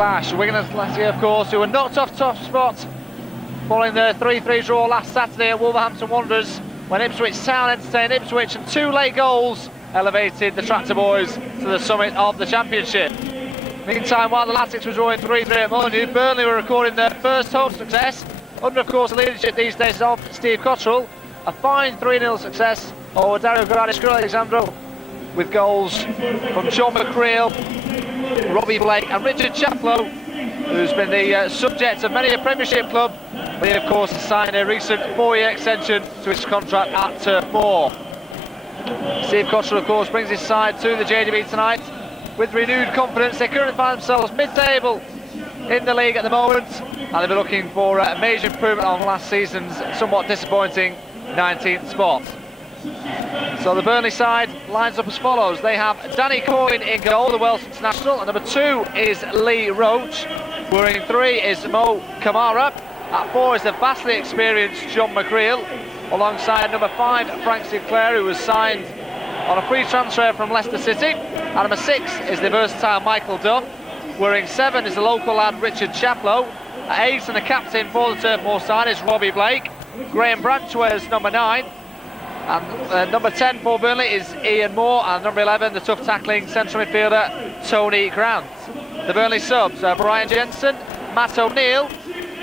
Clash. Wigan Athletic, of course, who were knocked off top spot following their 3-3 draw last Saturday at Wolverhampton Wanderers, when Ipswich Town entertained Ipswich, and two late goals elevated the Tractor Boys to the summit of the Championship. Meantime, while the Latics were drawing 3-3 at Molineux, Burnley were recording their first home success, under, of course, the leadership these days of Steve Cotterill. A fine 3-0 success over Dario Gradis, Alexandro, with goals from John McCreal, Robbie Blake and Richard Chaplow, who's been the subject of many a Premiership club. He, of course, has signed a recent 4-year extension to his contract at Turf Moor. Steve Cotterill, of course, brings his side to the JJB tonight with renewed confidence. They currently find themselves mid-table in the league at the moment, and they'll be looking for a major improvement on last season's somewhat disappointing 19th spot. So the Burnley side lines up as follows. They have Danny Coyne in goal, the Welsh international. At number 2 is Lee Roach. Wearing 3 is Mo Kamara. At 4 is the vastly experienced John McCreal, alongside number 5 Frank Sinclair, who was signed on a free transfer from Leicester City. At number 6 is the versatile Michael Duff. Wearing 7 is the local lad Richard Chaplow. At 8, and the captain for the Turf Moor side, is Robbie Blake. Graham Branch wears number 9. And number 10 for Burnley is Ian Moore, and number 11, the tough tackling central midfielder Tony Grant. The Burnley subs are Brian Jensen, Matt O'Neill,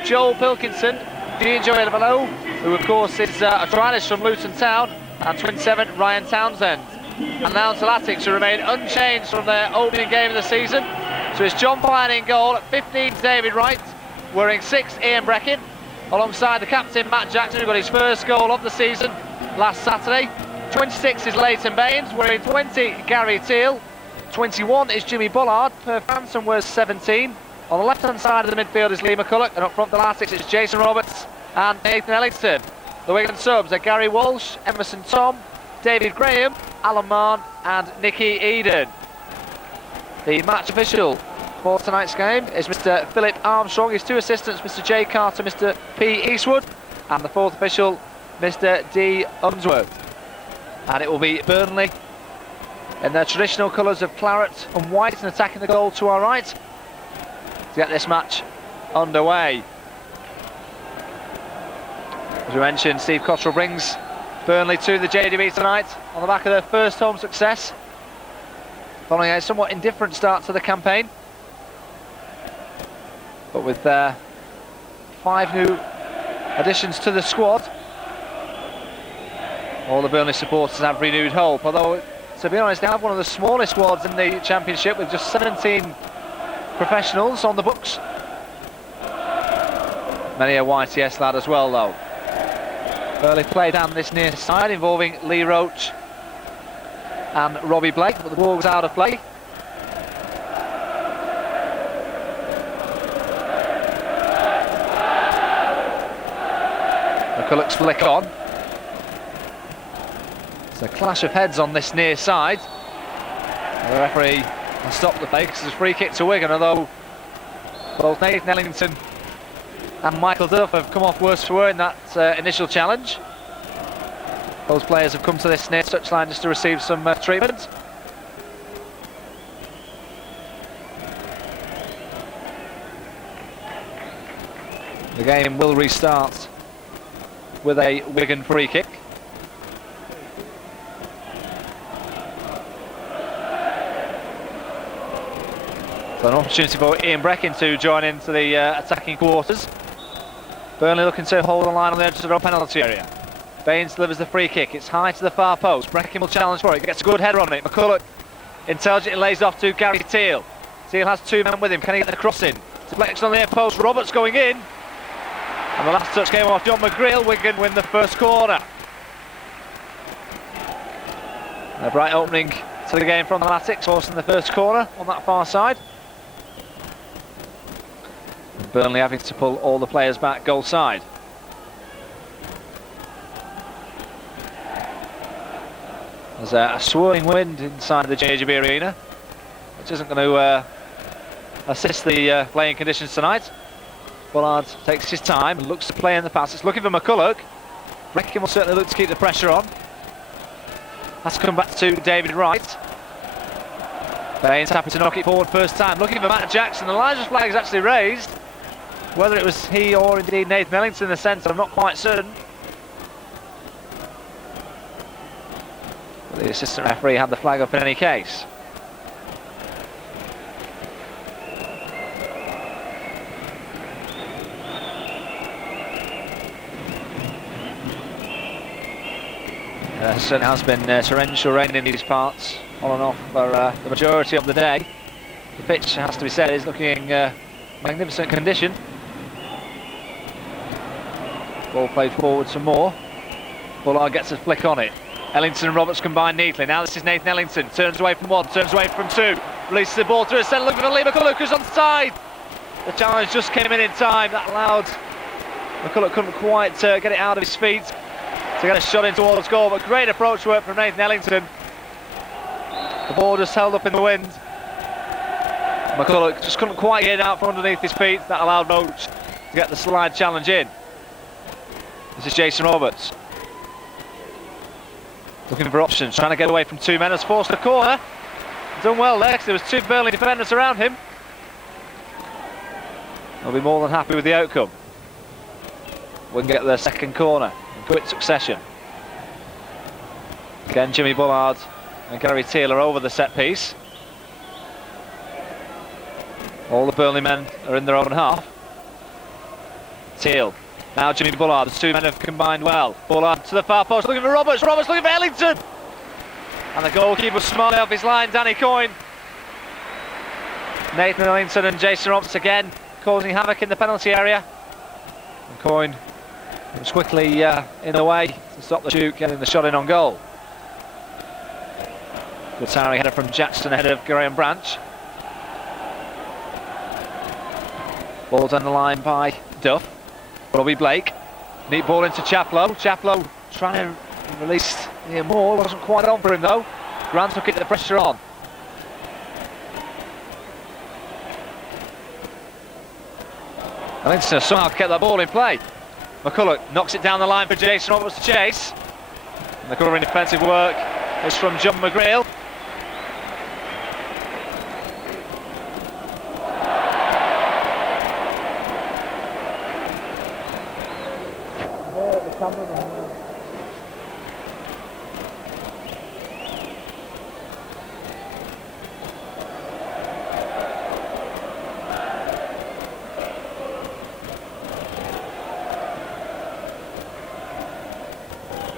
Joel Pilkinson, Jean-Joel Valo, who of course is a trialist from Luton Town, and 27 Ryan Townsend. And now to Latics, who remain unchanged from their opening game of the season. So it's John Pine in goal, at 15 David Wright, wearing 6 Ian Breckin, alongside the captain Matt Jackson, who got his first goal of the season last Saturday. 26 is Leighton Baines, wearing 20 Gary Teal, 21 is Jimmy Bullard, Per Franson wears 17. On the left hand side of the midfield is Lee McCulloch, and up front the Latics it's Jason Roberts and Nathan Ellington. The Wigan subs are Gary Walsh, Emerson Tom, David Graham, Alan Mann and Nicky Eden. The match official for tonight's game is Mr Philip Armstrong, his 2 assistants Mr Jay Carter, Mr P Eastwood, and the 4th official Mr D Unsworth. And it will be Burnley in their traditional colours of claret and white, and attacking the goal to our right to get this match underway. As we mentioned, Steve Cotterill brings Burnley to the JJB tonight on the back of their first home success, following a somewhat indifferent start to the campaign, but with 5 new additions to the squad, all the Burnley supporters have renewed hope. Although, to be honest, they have one of the smallest squads in the Championship, with just 17 professionals on the books. Many a YTS lad as well, though. Burnley play down this near side, involving Lee Roach and Robbie Blake, but the ball was out of play. McCulloch's flick on. It's a clash of heads on this near side. The referee will stop the play because it's a free kick to Wigan, although both Nathan Ellington and Michael Duff have come off worse for wear in that initial challenge. Those players have come to this near touchline just to receive some treatment. The game will restart with a Wigan free kick. So an opportunity for Ian Breckin to join into the attacking quarters. Burnley looking to hold the line on the edge of their own penalty area. Baines delivers the free kick, it's high to the far post. Breckin will challenge for it, gets a good header on it. McCulloch intelligently lays off to Gary Teal. Teal has 2 men with him, can he get the cross in? Deflection on the near post, Roberts going in. And the last touch came off John McCreal. Wigan win the first corner. A bright opening to the game from the Latics, forcing the first corner on that far side. Burnley having to pull all the players back goal side. There's a swirling wind inside the JJB arena, which isn't going to assist the playing conditions tonight. Bullard takes his time and looks to play in the pass. It's looking for McCulloch. Breckin will certainly look to keep the pressure on. Has to come back to David Wright. Baines happy to knock it forward first time, looking for Matt Jackson. The Elijah's flag is actually raised. Whether it was he or indeed Nathan Ellington in the centre, I'm not quite certain. But the assistant referee had the flag up in any case. Certainly has been torrential rain in these parts, on and off for the majority of the day. The pitch, has to be said, is looking in magnificent condition. Ball played forward some more. Bullard gets a flick on it. Ellington and Roberts combine neatly. Now this is Nathan Ellington. Turns away from one, turns away from two. Releases the ball through the centre, looking for Lee McCulloch, who's onside. The challenge just came in time. That allowed McCulloch couldn't quite get it out of his feet to get a shot in towards goal, but great approach work from Nathan Ellington. The ball just held up in the wind. McCulloch just couldn't quite get it out from underneath his feet. That allowed Roach to get the slide challenge in. This is Jason Roberts. Looking for options, trying to get away from two men, has forced a corner. Done well there, because there was two Burnley defenders around him. They'll be more than happy with the outcome. We can get their second corner in quick succession. Again, Jimmy Bullard and Gary Teal are over the set piece. All the Burnley men are in their own half. Teal. Now Jimmy Bullard, the two men have combined well. Bullard to the far post, looking for Roberts, Roberts looking for Ellington! And the goalkeeper smartly off his line, Danny Coyne. Nathan Ellington and Jason Roberts again causing havoc in the penalty area. And Coyne was quickly in the way to stop the shoot, getting the shot in on goal. Good towering header from Jackson ahead of Graham Branch. Ball down the line by Duff. Robbie Blake, neat ball into Chaplow. Chaplow trying to release Ian Moore, wasn't quite on for him though. Grant took it, the pressure on. Ellington somehow kept that ball in play. McCulloch knocks it down the line for Jason Roberts to chase. And the covering defensive work is from John McGrail.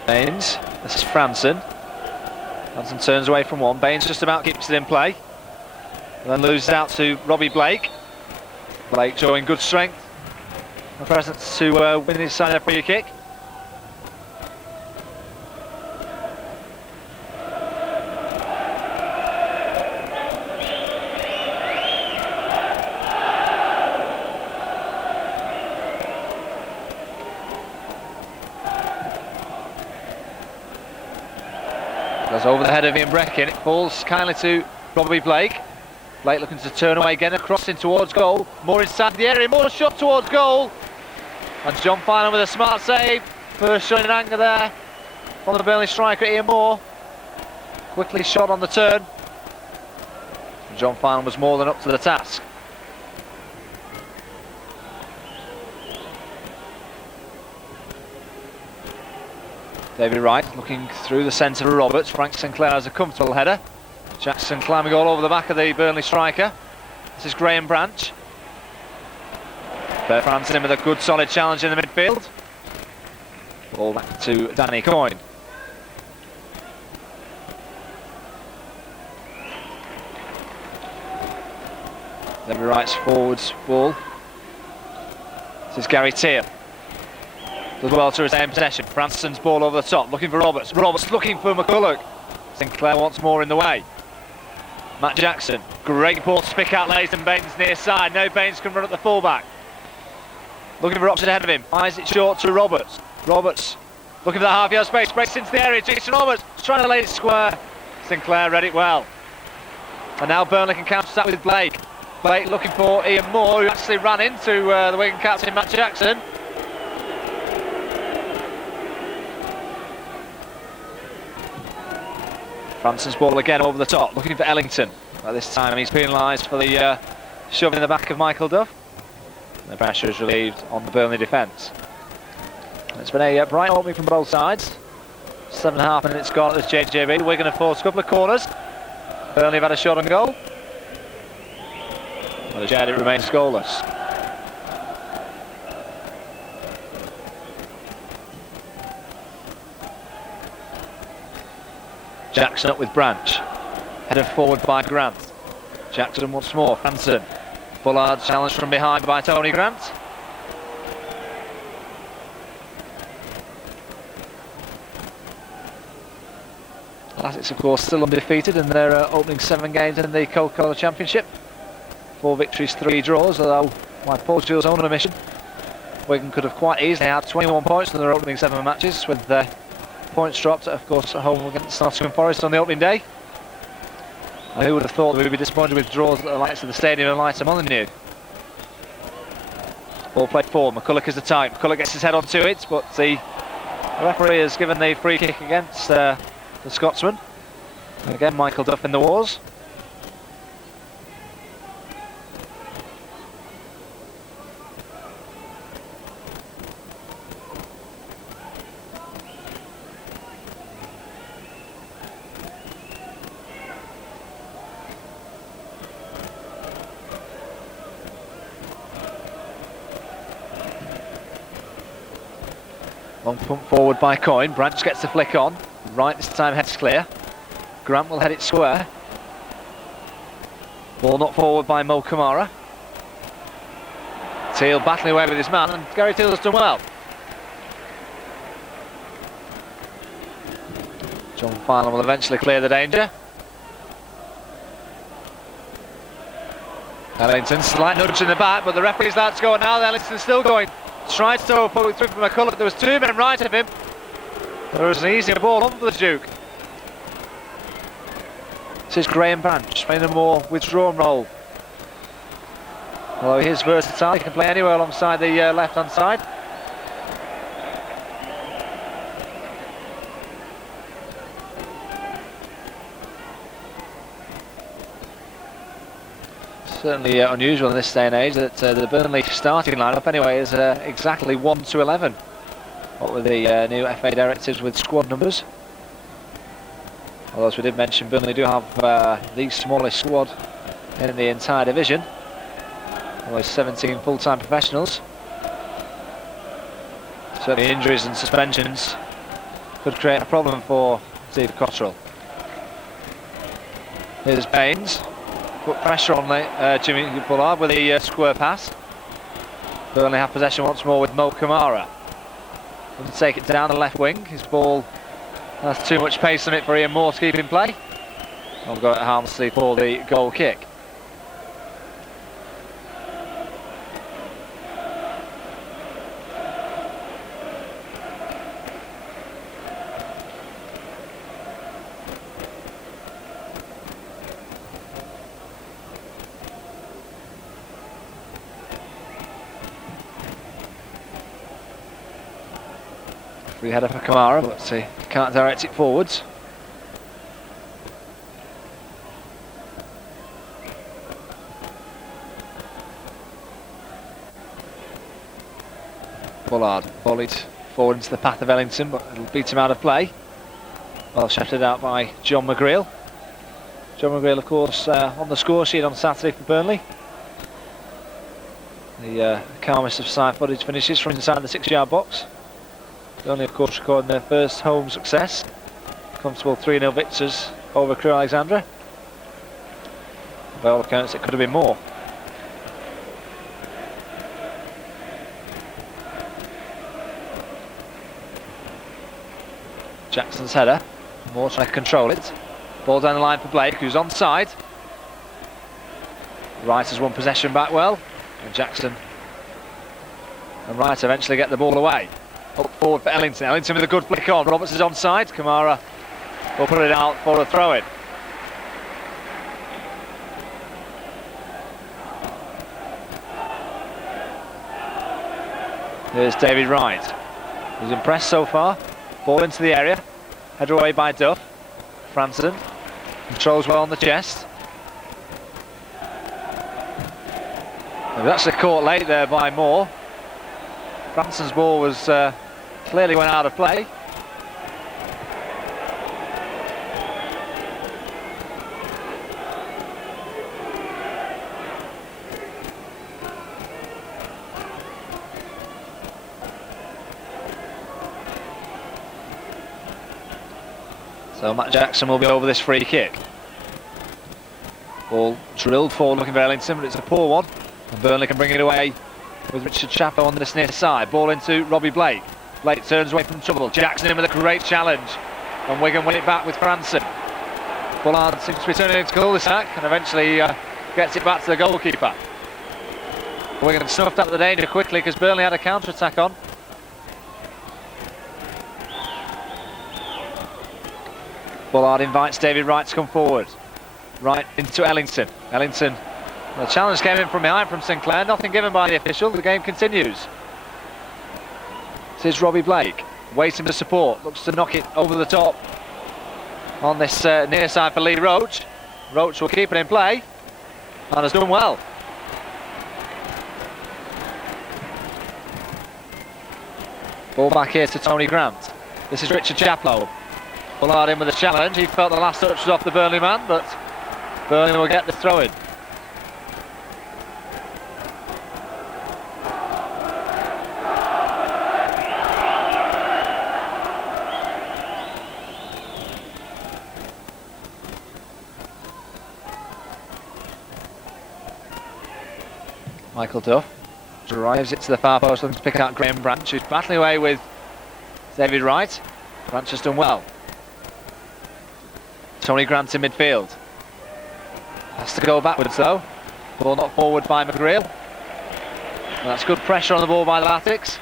Baines, this is Franson. Franson turns away from one. Baines just about keeps it in play. And then loses out to Robbie Blake. Blake showing good strength and presence to win his side a free kick. Goes over the head of Ian Brecken, it falls kindly to Robbie Blake. Blake looking to turn away again, crossing towards goal. More inside the area, more shot towards goal. And John Finan with a smart save. First shot in anger there on the Burnley striker Ian Moore. Quickly shot on the turn. And John Finan was more than up to the task. David Wright looking through the centre of Roberts. Frank Sinclair has a comfortable header. Jackson climbing all over the back of the Burnley striker. This is Graham Branch. Bert Franson in with a good solid challenge in the midfield. Ball back to Danny Coyne. David Wright's forwards ball. This is Gary Teal. Does well to retain possession. Branson's ball over the top, looking for Roberts. Roberts looking for McCulloch. Sinclair wants more in the way. Matt Jackson, great ball to pick out Leighton Baines near side. No, Baines can run at the fullback. Looking for option ahead of him. Eyes it short to Roberts. Roberts looking for the half-yard space. Breaks into the area. Jason Roberts trying to lay it square. Sinclair read it well. And now Burnley can counter-attack with Blake. Blake looking for Ian Moore, who actually ran into the Wigan captain Matt Jackson. Franson's ball again over the top, looking for Ellington. But this time he's penalised for the shove in the back of Michael Duff. The pressure is relieved on the Burnley defence. It's been a bright opening from both sides. 7.5 minutes gone at this JJB. Wigan have forced a couple of corners. Burnley have had a shot on goal. But as yet it remains goalless. Jackson up with Branch. Headed forward by Grant. Jackson once more. Franson. Bullard challenged from behind by Tony Grant. Athletics, of course, still undefeated in their opening 7 games in the Coca Cola Championship. 4 victories, 3 draws, although, by Paul Jules' own admission, Wigan could have quite easily had 21 points in their opening 7 matches, with points dropped, of course, at home against Nottingham Forest on the opening day. And who would have thought that we'd be disappointed with draws at the likes of the Stadium and Lighter Molyneux? Ball played forward. McCulloch is the time. McCulloch gets his head onto it, but the referee has given the free kick against the Scotsman. And again, Michael Duff in the wars. Long pump forward by Coyne. Branch gets the flick on. Right, this time heads clear. Grant will head it square. Ball not forward by Mo Kamara. Teal battling away with his man, and Gary Teal has done well. John Farnham will eventually clear the danger. Ellington, slight nudge in the back, but the referee's allowed to go now. Ellington's still going. Tried to pull it through from McCulloch. There was 2 men right of him. There was an easier ball on for the Duke. This is Graham Branch playing a more withdrawn role. Although he is versatile, he can play anywhere alongside the left-hand side. Certainly unusual in this day and age that the Burnley starting lineup anyway is exactly 1 to 11. What with the new FA directives with squad numbers. Although, as we did mention, Burnley do have the smallest squad in the entire division. Only 17 full-time professionals. Certainly injuries and suspensions could create a problem for Steve Cottrell. Here's Baines. Put pressure on Jimmy Bullard with the square pass. Burnley have possession once more with Mo Kamara. Doesn't take it down the left wing. His ball has too much pace on it for Ian Moore to keep in play. I'll go at harmlessly for the goal kick. Free header for Kamara, but he can't direct it forwards. Bullard volleyed forward into the path of Ellington, but it'll beat him out of play. Well shafted out by John McGreal. John McGreal, of course, on the score sheet on Saturday for Burnley. The calmest of side footage finishes from inside the 6-yard box. Burnley, of course, recording their first home success. Comfortable 3-0 victors over Crewe Alexandra. By all accounts, it could have been more. Jackson's header. Moore trying to control it. Ball down the line for Blake, who's onside. Wright has won possession back well. And Jackson and Wright eventually get the ball away. Up forward for Ellington. Ellington with a good flick on. Roberts is onside. Kamara will put it out for a throw-in. Here's David Wright. He's impressed so far. Ball into the area. Header away by Duff. Franson controls well on the chest. It was actually caught late there by Moore. Branson's ball was clearly went out of play. So Matt Jackson will be over this free kick. Ball drilled forward looking for Ellington, but it's a poor one. And Burnley can bring it away with Richard Chapo on this near side. Ball into Robbie Blake. Blake turns away from trouble. Jackson in with a great challenge. And Wigan win it back with Franson. Bullard seems to be turning into cul-de-sac and eventually gets it back to the goalkeeper. Wigan snuffed out the danger quickly because Burnley had a counter-attack on. Bullard invites David Wright to come forward. Right into Ellington. Ellington, the challenge came in from behind from Sinclair. Nothing given by the official. The game continues. This is Robbie Blake, waiting to support. Looks to knock it over the top on this near side for Lee Roach. Roach will keep it in play and has done well. Ball back here to Tony Grant. This is Richard Chaplow. Bullard in with a challenge. He felt the last touch was off the Burnley man, but Burnley will get the throw in. Michael Duff drives it to the far post, looking to pick out Graham Branch, who's battling away with David Wright. Branch has done well. Tony Grant in midfield. Has to go backwards though. Ball not forward by McGreal. And that's good pressure on the ball by the Latics.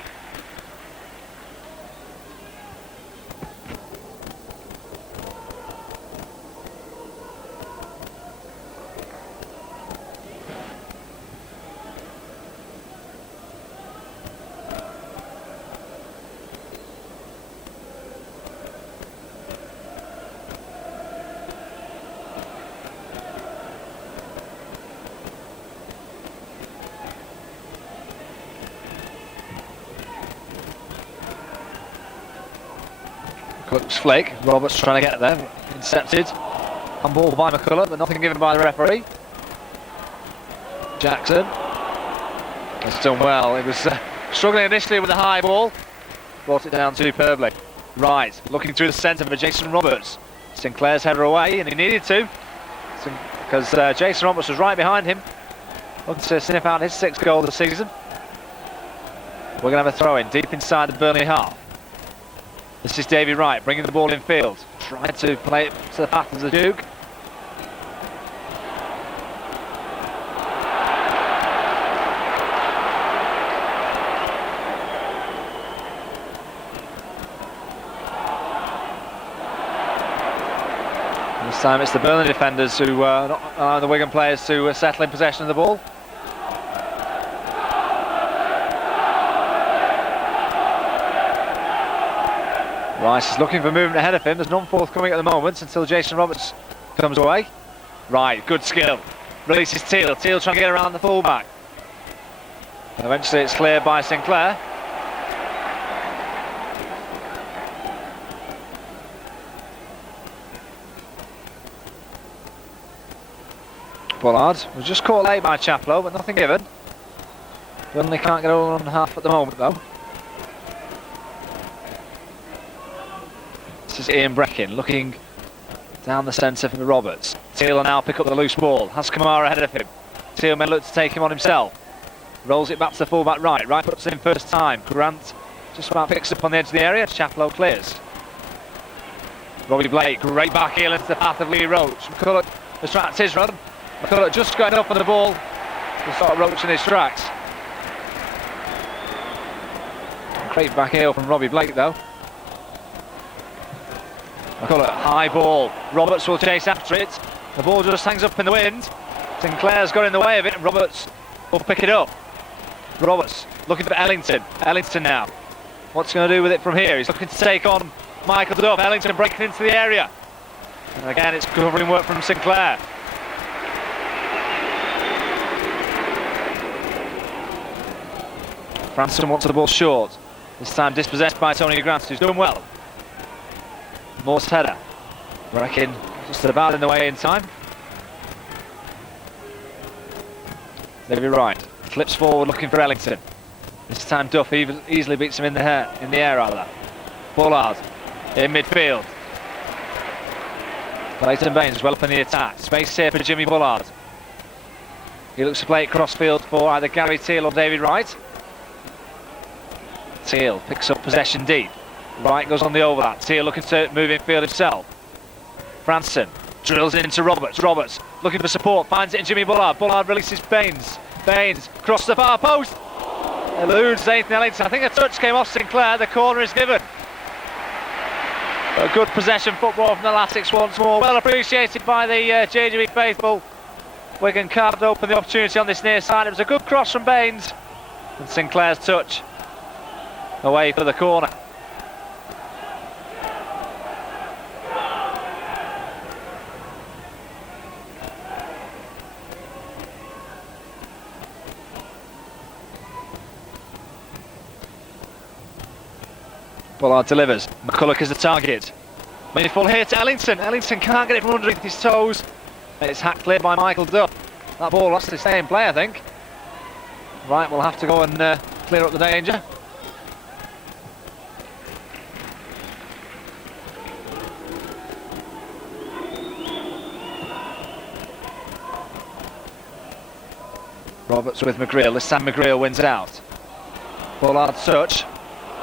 Cook's flick, Roberts trying to get there, intercepted. On ball by McCullough, but nothing given by the referee. Jackson has done well. He was struggling initially with the high ball, brought it down superbly. Right, looking through the centre for Jason Roberts. Sinclair's header away, and he needed to, because Jason Roberts was right behind him, looking to sniff out his 6th goal of the season. We're going to have a throw in deep inside the Burnley half. This is Davy Wright bringing the ball in field, trying to play it to the path of the Duke. This time it's the Burnley defenders who not allowing the Wigan players to settle in possession of the ball. Rice is looking for movement ahead of him. There's none forthcoming at the moment until Jason Roberts comes away. Right, good skill. Releases Teal. Teal trying to get around the fullback. Eventually it's cleared by Sinclair. Bullard was just caught late by Chaplow, but nothing given. Burnley can't get over on half at the moment though. This is Ian Breckin looking down the centre for Roberts. Teal will now pick up the loose ball. Has Kamara ahead of him. Teal may look to take him on himself. Rolls it back to the fullback Wright. Wright puts it in first time. Grant just about picks up on the edge of the area. Chaplow clears. Robbie Blake, great back heel into the path of Lee Roach. McCullough has tracked his run. McCullough just got up on the ball. He's sort of Roach in his tracks. Great back heel from Robbie Blake though. McCullough, high ball. Roberts will chase after it. The ball just hangs up in the wind. Sinclair's got in the way of it and Roberts will pick it up. Roberts looking for Ellington. Ellington now. What's he going to do with it from here? He's looking to take on Michael Duff. Ellington breaking into the area. And again, it's covering work from Sinclair. Franson wants the ball short. This time dispossessed by Tony Grant, who's doing well. Morse header. Reckon just about in the way in time. David Wright flips forward looking for Ellington. This time Duff easily beats him in the air rather. Bullard in midfield. Clayton Baines well up in the attack. Space here for Jimmy Bullard. He looks to play it crossfield for either Gary Teal or David Wright. Teal picks up possession deep. Wright goes on the overlap. Teal looking to move in field himself. Franson drills into Roberts. Roberts looking for support, finds it in Jimmy Bullard. Bullard releases Baines. Baines cross the far post. Eludes Nathan Ellington. I think a touch came off Sinclair. The corner is given. A good possession football from the Latics once more. Well appreciated by the JJB faithful. Wigan carved open the opportunity on this near side. It was a good cross from Baines. And Sinclair's touch away for the corner. Bullard delivers. McCulloch is the target. Meaningful here to Ellington. Ellington can't get it from underneath his toes. It's hacked clear by Michael Duff. That ball lost to stay in play, I think. Right, we'll have to go and clear up the danger. Roberts with McGreal. This time McGreal wins it out. Bullard's touch.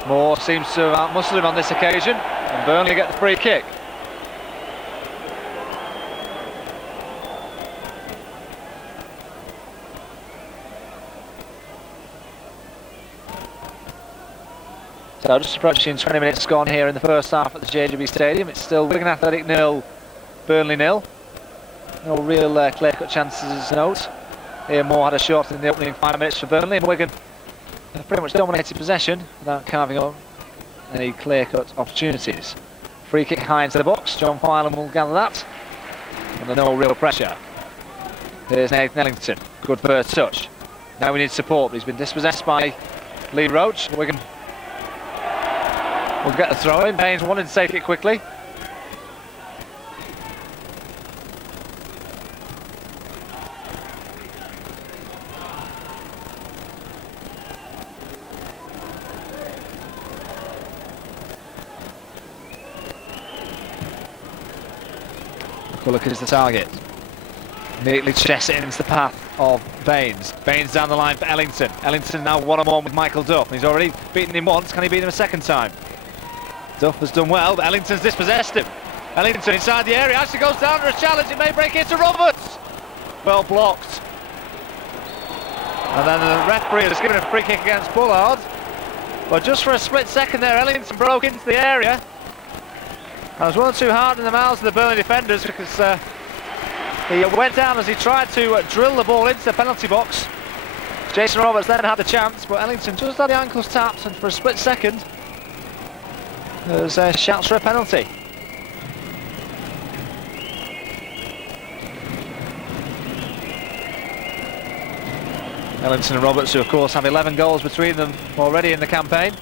Moore seems to have outmuscled him on this occasion, and Burnley get the free kick. So just approaching 20 minutes gone here in the first half at the JJB Stadium. It's still Wigan Athletic 0, Burnley 0. No real clear-cut chances to note. Ian Moore had a shot in the opening 5 minutes for Burnley, and Wigan have pretty much dominated possession without carving on any clear-cut opportunities. Free kick high into the box. John Filan will gather that. Under no real pressure. Here's Nathan Ellington. Good first touch. Now we need support, but he's been dispossessed by Lee Roach. Wigan will get the throw in. Baines wanted to take it quickly. McCulloch is the target. Neatly chests it into the path of Baines. Baines down the line for Ellington. Ellington now one-on-one with Michael Duff. He's already beaten him once. Can he beat him a second time? Duff has done well, but Ellington's dispossessed him. Ellington inside the area, actually goes down for a challenge. It may break into Roberts. Well blocked. And then the referee has given a free kick against Bullard. But just for a split second there, Ellington broke into the area. I was one too hard in the mouths of the Burnley defenders because he went down as he tried to drill the ball into the penalty box. Jason Roberts then had the chance, but Ellington just had the ankles tapped, and for a split second there was shouts for a penalty. Ellington and Roberts, who of course have 11 goals between them already in the campaign.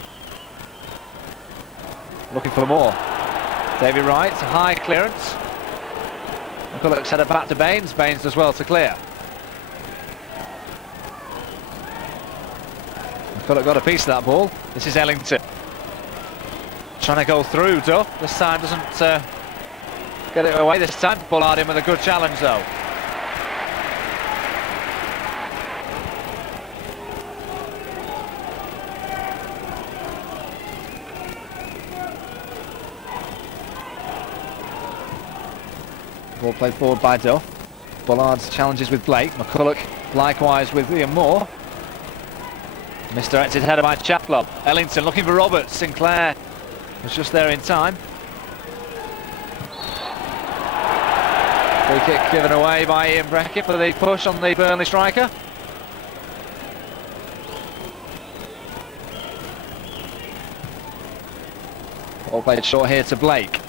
Looking for more. David Wright, high clearance. McCulloch's headed back to Baines. Baines does well to clear. McCulloch got a piece of that ball. This is Ellington. Trying to go through Duff. This time doesn't get it away this time. Bullard in with a good challenge though. Ball played forward by Duff. Bullard's challenges with Blake. McCulloch likewise with Ian Moore. Misdirected header by Chaplop. Ellington looking for Roberts. Sinclair was just there in time. Free kick given away by Ian Breckett for the push on the Burnley striker. Ball played short here to Blake.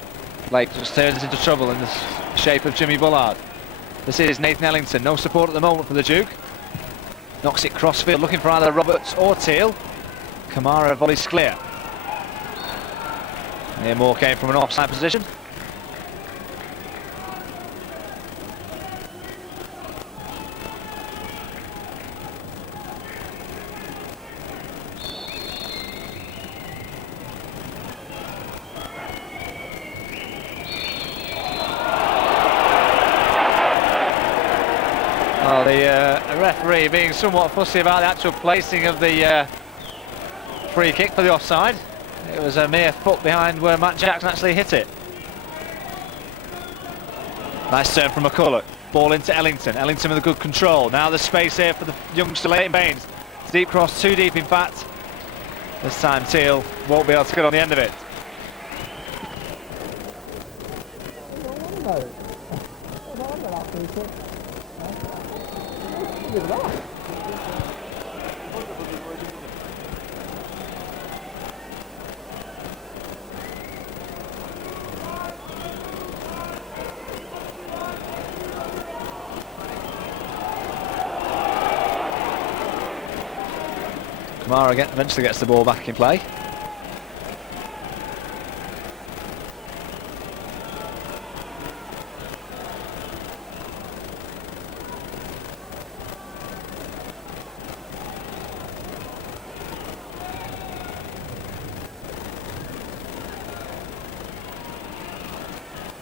Blake just turns into trouble in the shape of Jimmy Bullard. This is Nathan Ellington, no support at the moment for the Duke. Knocks it crossfield, looking for either Roberts or Teal. Kamara volleys clear. Near Moore came from an offside position. Well, the referee being somewhat fussy about the actual placing of the free kick for the offside. It was a mere foot behind where Matt Jackson actually hit it. Nice turn from McCulloch. Ball into Ellington. Ellington with a good control. Now there's space here for the youngster Leighton Baines. Deep cross, too deep in fact. This time Teal won't be able to get on the end of it. Kamara again eventually gets the ball back in play.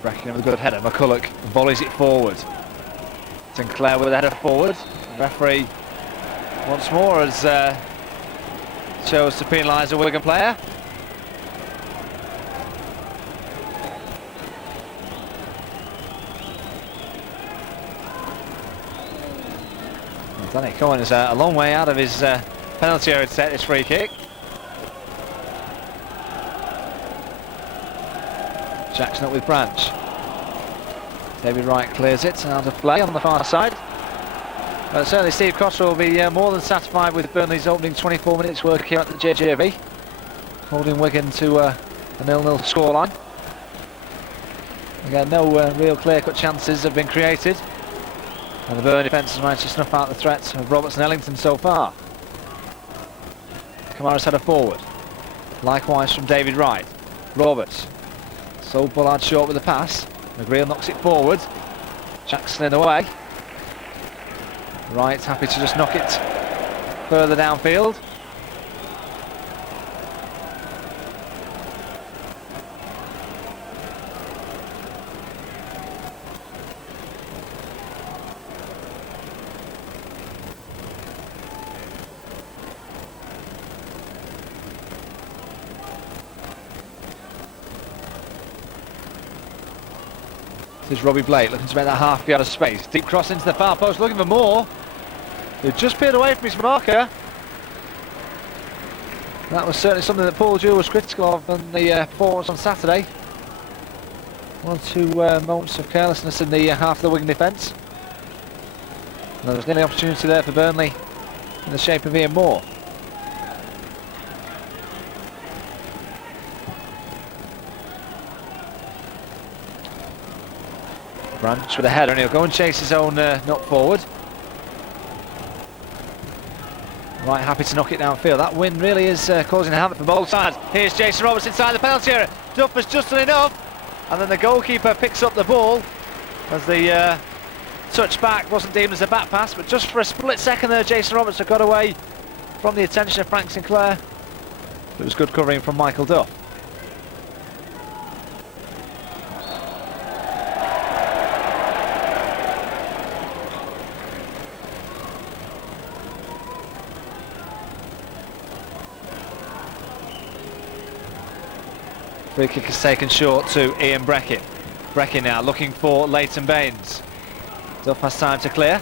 Brackingham with a good header. McCulloch volleys it forward. Sinclair with a header forward. The referee once more has chose to penalise a Wigan player. Danny Cohen is a long way out of his penalty area to take this free kick. Jackson up with Branch. David Wright clears it out of play on the far side. But certainly Steve Cotter will be more than satisfied with Burnley's opening 24 minutes work here at the JJB, holding Wigan to a 0-0 scoreline. Again, no real clear-cut chances have been created, and the Burnley defence has managed to snuff out the threats of Roberts and Ellington so far. Kamara's header forward, likewise from David Wright. Roberts, so Bullard short with the pass. McGreal knocks it forward. Jackson in the way. Wright happy to just knock it further downfield. This is Robbie Blake looking to make that half yard of space. Deep cross into the far post, looking for more. He just peered away from his marker. That was certainly something that Paul Jewell was critical of in the performance on Saturday. One or two moments of carelessness in the half of the Wigan defence. There was nearly opportunity there for Burnley in the shape of Ian Moore. Branch with a header, and he'll go and chase his own nut forward. Right, happy to knock it downfield. That wind really is causing havoc for both sides. Here's Jason Roberts inside the penalty area. Duff has just done enough, and then the goalkeeper picks up the ball as the touch back wasn't deemed as a back pass, but just for a split second there, Jason Roberts had got away from the attention of Frank Sinclair. It was good covering from Michael Duff. Free kick is taken short to Ian Breckin. Breckin now looking for Leighton Baines. Duff has time to clear.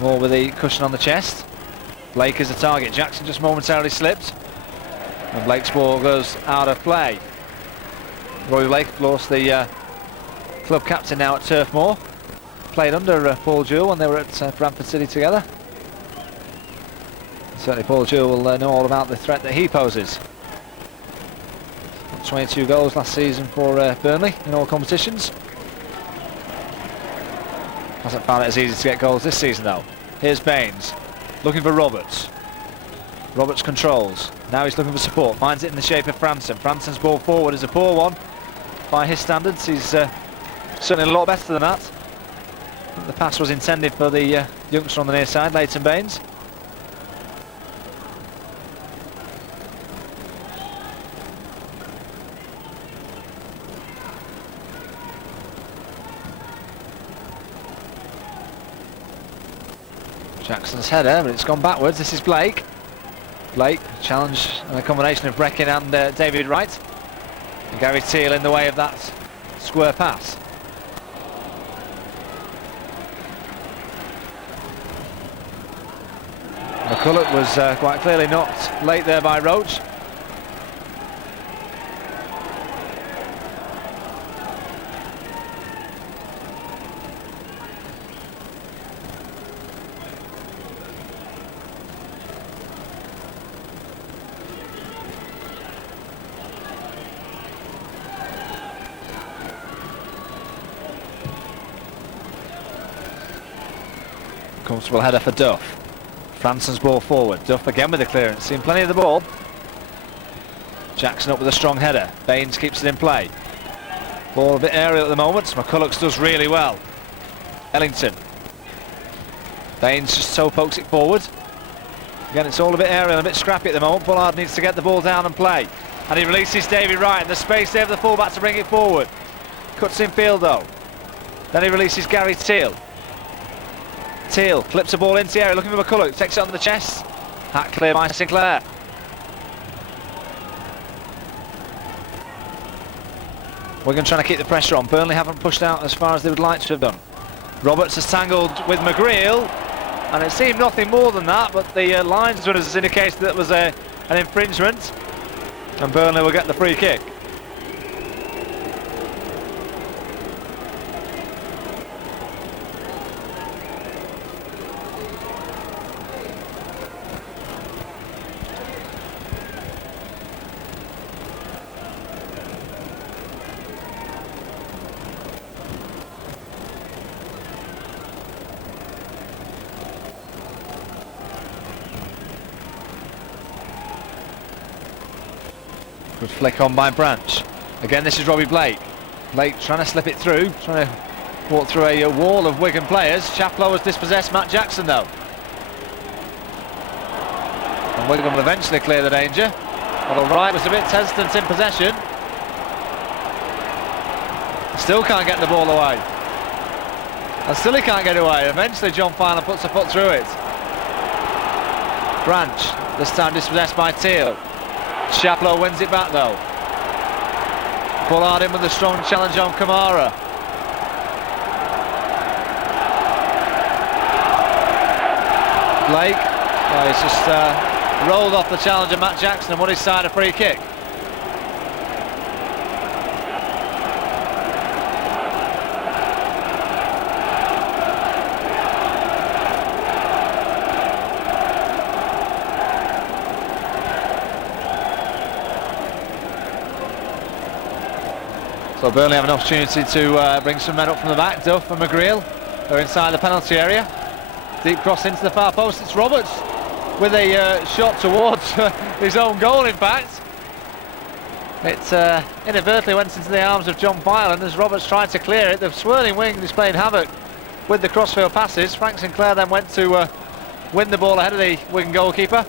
Moore with the cushion on the chest. Blake is the target. Jackson just momentarily slipped, and Blake's ball goes out of play. Roy Blake, of course, the club captain now at Turf Moor. Played under Paul Jewell when they were at Bradford City together. Certainly Paul Jewell will know all about the threat that he poses. 22 goals last season for Burnley in all competitions. Hasn't found it as easy to get goals this season though. Here's Baines looking for Roberts. Roberts controls. Now he's looking for support. Finds it in the shape of Frampton. Frampton's ball forward is a poor one. By his standards, he's certainly a lot better than that. The pass was intended for the youngster on the near side, Leighton Baines. Jackson's header, but it's gone backwards. This is Blake. Blake, challenge and a combination of Breckin and David Wright. And Gary Teal in the way of that square pass. McCulloch was quite clearly knocked late there by Roach. Comfortable header for Duff. Franson's ball forward. Duff again with the clearance. Seen plenty of the ball. Jackson up with a strong header. Baines keeps it in play. Ball a bit aerial at the moment. McCulloch does really well. Ellington. Baines just toe pokes it forward. Again, it's all a bit aerial, a bit scrappy at the moment. Bullard needs to get the ball down and play. And he releases David Wright in the space there for the fullback to bring it forward. Cuts in field though. Then he releases Gary Teal. Teal flips the ball into the area, looking for McCulloch, takes it on the chest. Hat clear by Sinclair. Wigan trying to keep the pressure on. Burnley haven't pushed out as far as they would like to have done. Roberts has tangled with McGreal, and it seemed nothing more than that, but the linesman has indicated that it was an infringement, and Burnley will get the free kick. Good flick on by Branch. Again, this is Robbie Blake. Blake trying to slip it through, trying to walk through a wall of Wigan players. Chaplow has dispossessed Matt Jackson though. And Wigan will eventually clear the danger. Although Wright was a bit hesitant in possession. Still can't get the ball away. And still he can't get away. Eventually John Finan puts a foot through it. Branch, this time dispossessed by Teal. Chaplow wins it back though. Bullard in with a strong challenge on Kamara. Blake, he's just rolled off the challenge of Matt Jackson and won his side a free kick. So Burnley have an opportunity to bring some men up from the back. Duff and McGreal are inside the penalty area. Deep cross into the far post. It's Roberts with a shot towards his own goal, in fact. It inadvertently went into the arms of John Finan as Roberts tried to clear it. The swirling wing is playing havoc with the crossfield passes. Frank Sinclair then went to win the ball ahead of the Wigan goalkeeper.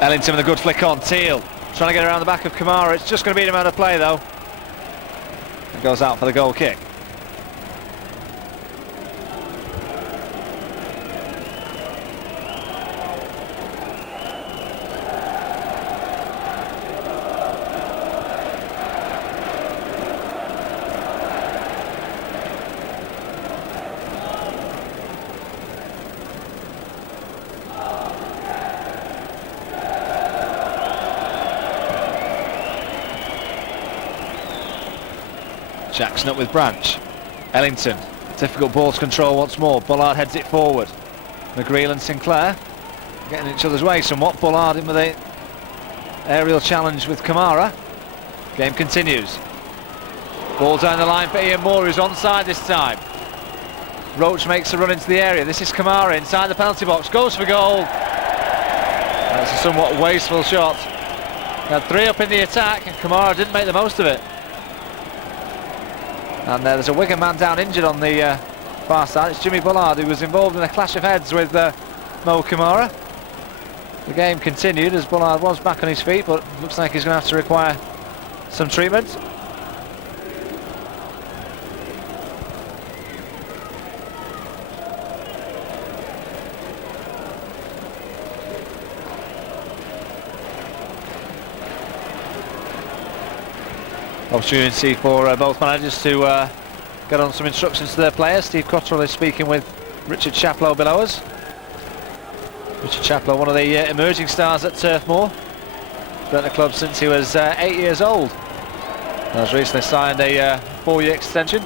Ellington with a good flick on. Teal trying to get around the back of Kamara. It's just going to beat him out of play though. It goes out for the goal kick. Jackson up with Branch. Ellington, difficult ball to control once more. Bullard heads it forward. McGreal and Sinclair getting in each other's way somewhat. Bullard in with a aerial challenge with Kamara. Game continues. Ball down the line for Ian Moore, who's onside this time. Roach makes a run into the area. This is Kamara inside the penalty box, goes for goal. That's a somewhat wasteful shot. He had 3 up in the attack and Kamara didn't make the most of it. And there's a Wigan man down injured on the far side. It's Jimmy Bullard, who was involved in a clash of heads with Mo Kamara. The game continued as Bullard was back on his feet, but looks like he's going to have to require some treatment. Opportunity for both managers to get on some instructions to their players. Steve Cottrell is speaking with Richard Chaplow below us. Richard Chaplow, one of the emerging stars at Turf Moor. Been at the club since he was 8 years old. Has recently signed a 4-year extension.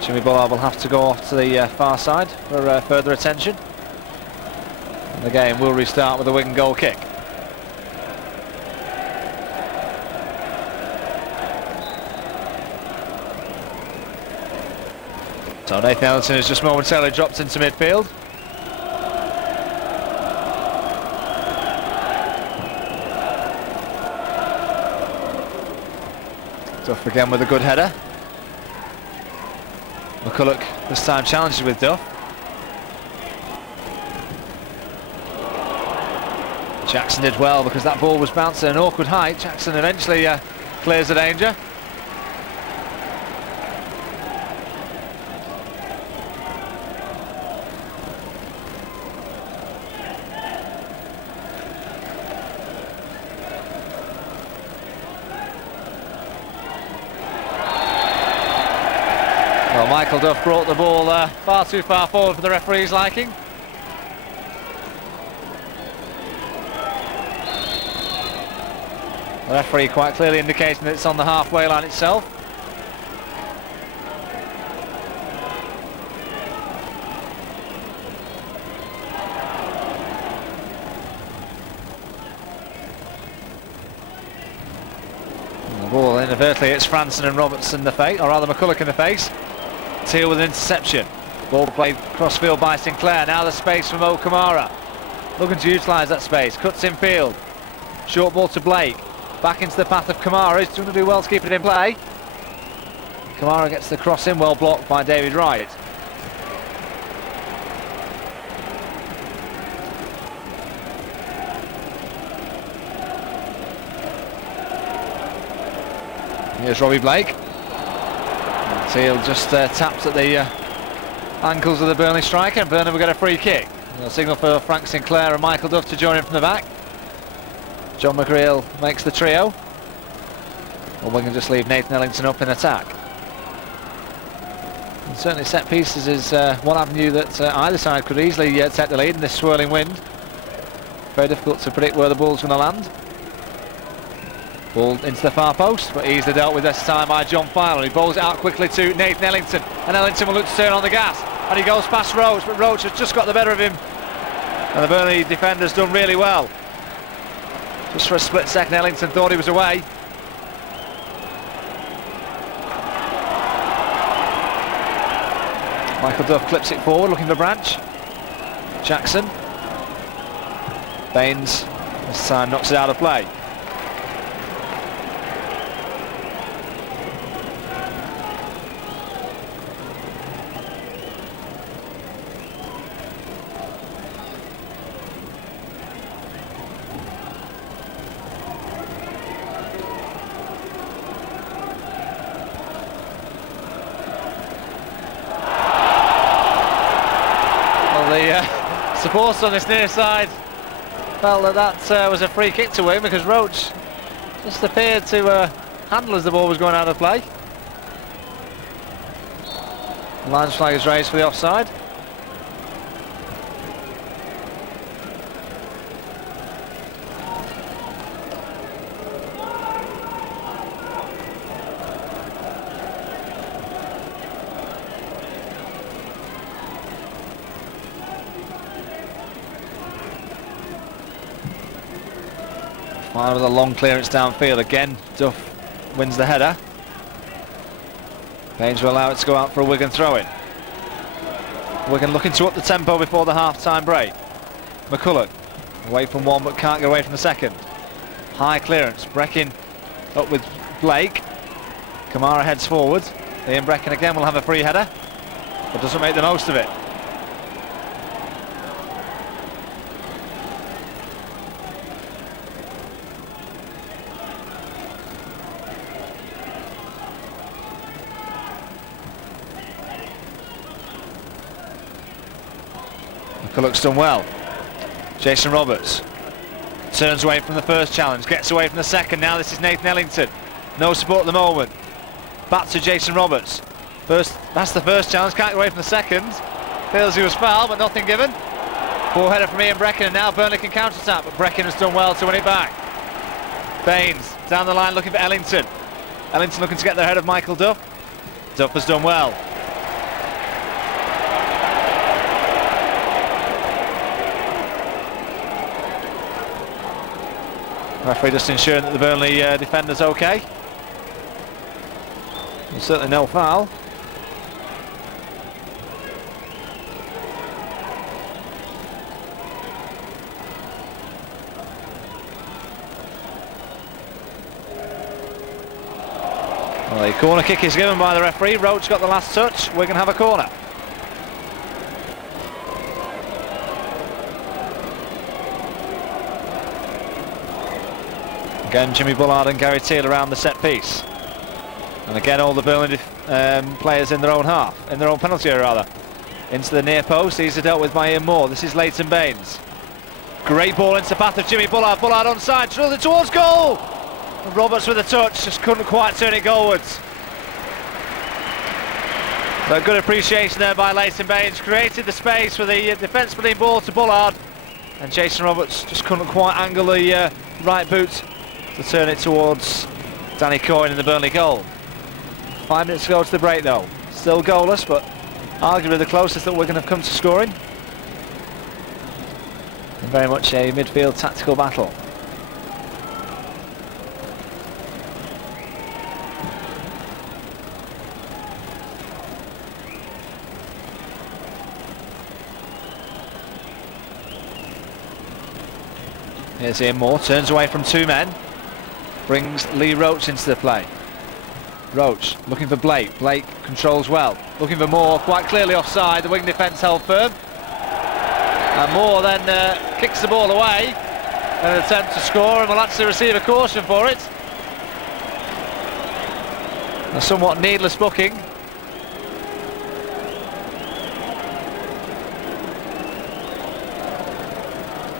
Jimmy Bullard will have to go off to the far side for further attention. And the game will restart with a Wigan goal kick. So Nathan Ellington has just momentarily dropped into midfield. Duff again with a good header. McCulloch this time challenges with Duff. Jackson did well because that ball was bouncing at an awkward height. Jackson eventually clears the danger. Well, Michael Duff brought the ball far too far forward for the referee's liking. The referee quite clearly indicating that it's on the halfway line itself. And the ball inadvertently hits Franson and Roberts in the face, or rather McCulloch in the face. Teal with an interception. Ball played crossfield by Sinclair. Now the space for Mo Kamara. Looking to utilise that space. Cuts in field. Short ball to Blake. Back into the path of Kamara. He's going to do well to keep it in play. Kamara gets the cross in, well blocked by David Wright. Here's Robbie Blake. Teal just tapped at the ankles of the Burnley striker, and Burnley will get a free kick. A signal for Frank Sinclair and Michael Duff to join in from the back. John McGreal makes the trio. Or we can just leave Nathan Ellington up in attack. And certainly set pieces is one avenue that either side could easily take the lead in this swirling wind. Very difficult to predict where the ball's going to land. Ball into the far post, but easily dealt with this time by John Filer. He bowls it out quickly to Nathan Ellington, and Ellington will look to turn on the gas, and he goes past Roach, but Roach has just got the better of him, and the Burnley defender's done really well. Just for a split second Ellington thought he was away. Michael Duff clips it forward looking for Branch. Jackson. Baines this time knocks it out of play. Supporters on this near side felt that was a free kick to win because Roach just appeared to handle as the ball was going out of play. The Lions flag is raised for the offside. Mine with a long clearance downfield. Again, Duff wins the header. Baines will allow it to go out for a Wigan throw-in. Wigan looking to up the tempo before the half-time break. McCulloch away from one but can't get away from the second. High clearance. Breckin up with Blake. Kamara heads forward. Ian Breckin again will have a free header, but doesn't make the most of it. McCulloch's done well. Jason Roberts turns away from the first challenge, gets away from the second. Now this is Nathan Ellington. No support at the moment. Back to Jason Roberts. That's the first challenge, can't get away from the second. Feels he was fouled, but nothing given. Poor header from Ian Breckin, and now Burnley can counter-attack, but Breckin has done well to win it back. Baines down the line looking for Ellington. Ellington looking to get there ahead of Michael Duff. Duff has done well. Referee just ensuring that the Burnley defender's okay. There's certainly no foul. Well, the corner kick is given by the referee. Roach got the last touch. We're going to have a corner. Again, Jimmy Bullard and Gary Teal around the set piece. And again, all the Burnley players in their own half, in their own penalty area rather. Into the near post, these are dealt with by Ian Moore. This is Leighton Baines. Great ball into the path of Jimmy Bullard. Bullard onside, drilled it towards goal. And Roberts with a touch, just couldn't quite turn it goalwards. But good appreciation there by Leighton Baines. Created the space for the defence between ball to Bullard. And Jason Roberts just couldn't quite angle the right boot to turn it towards Danny Coyne in the Burnley goal. 5 minutes to go to the break though. Still goalless, but arguably the closest that Wigan have come to scoring. And very much a midfield tactical battle. Here's Ian Moore, turns away from two men. Brings Lee Roach into the play. Roach looking for Blake. Blake controls well. Looking for Moore, quite clearly offside. The Wigan defence held firm. And Moore then kicks the ball away in an attempt to score, and will actually receive a caution for it. A somewhat needless booking.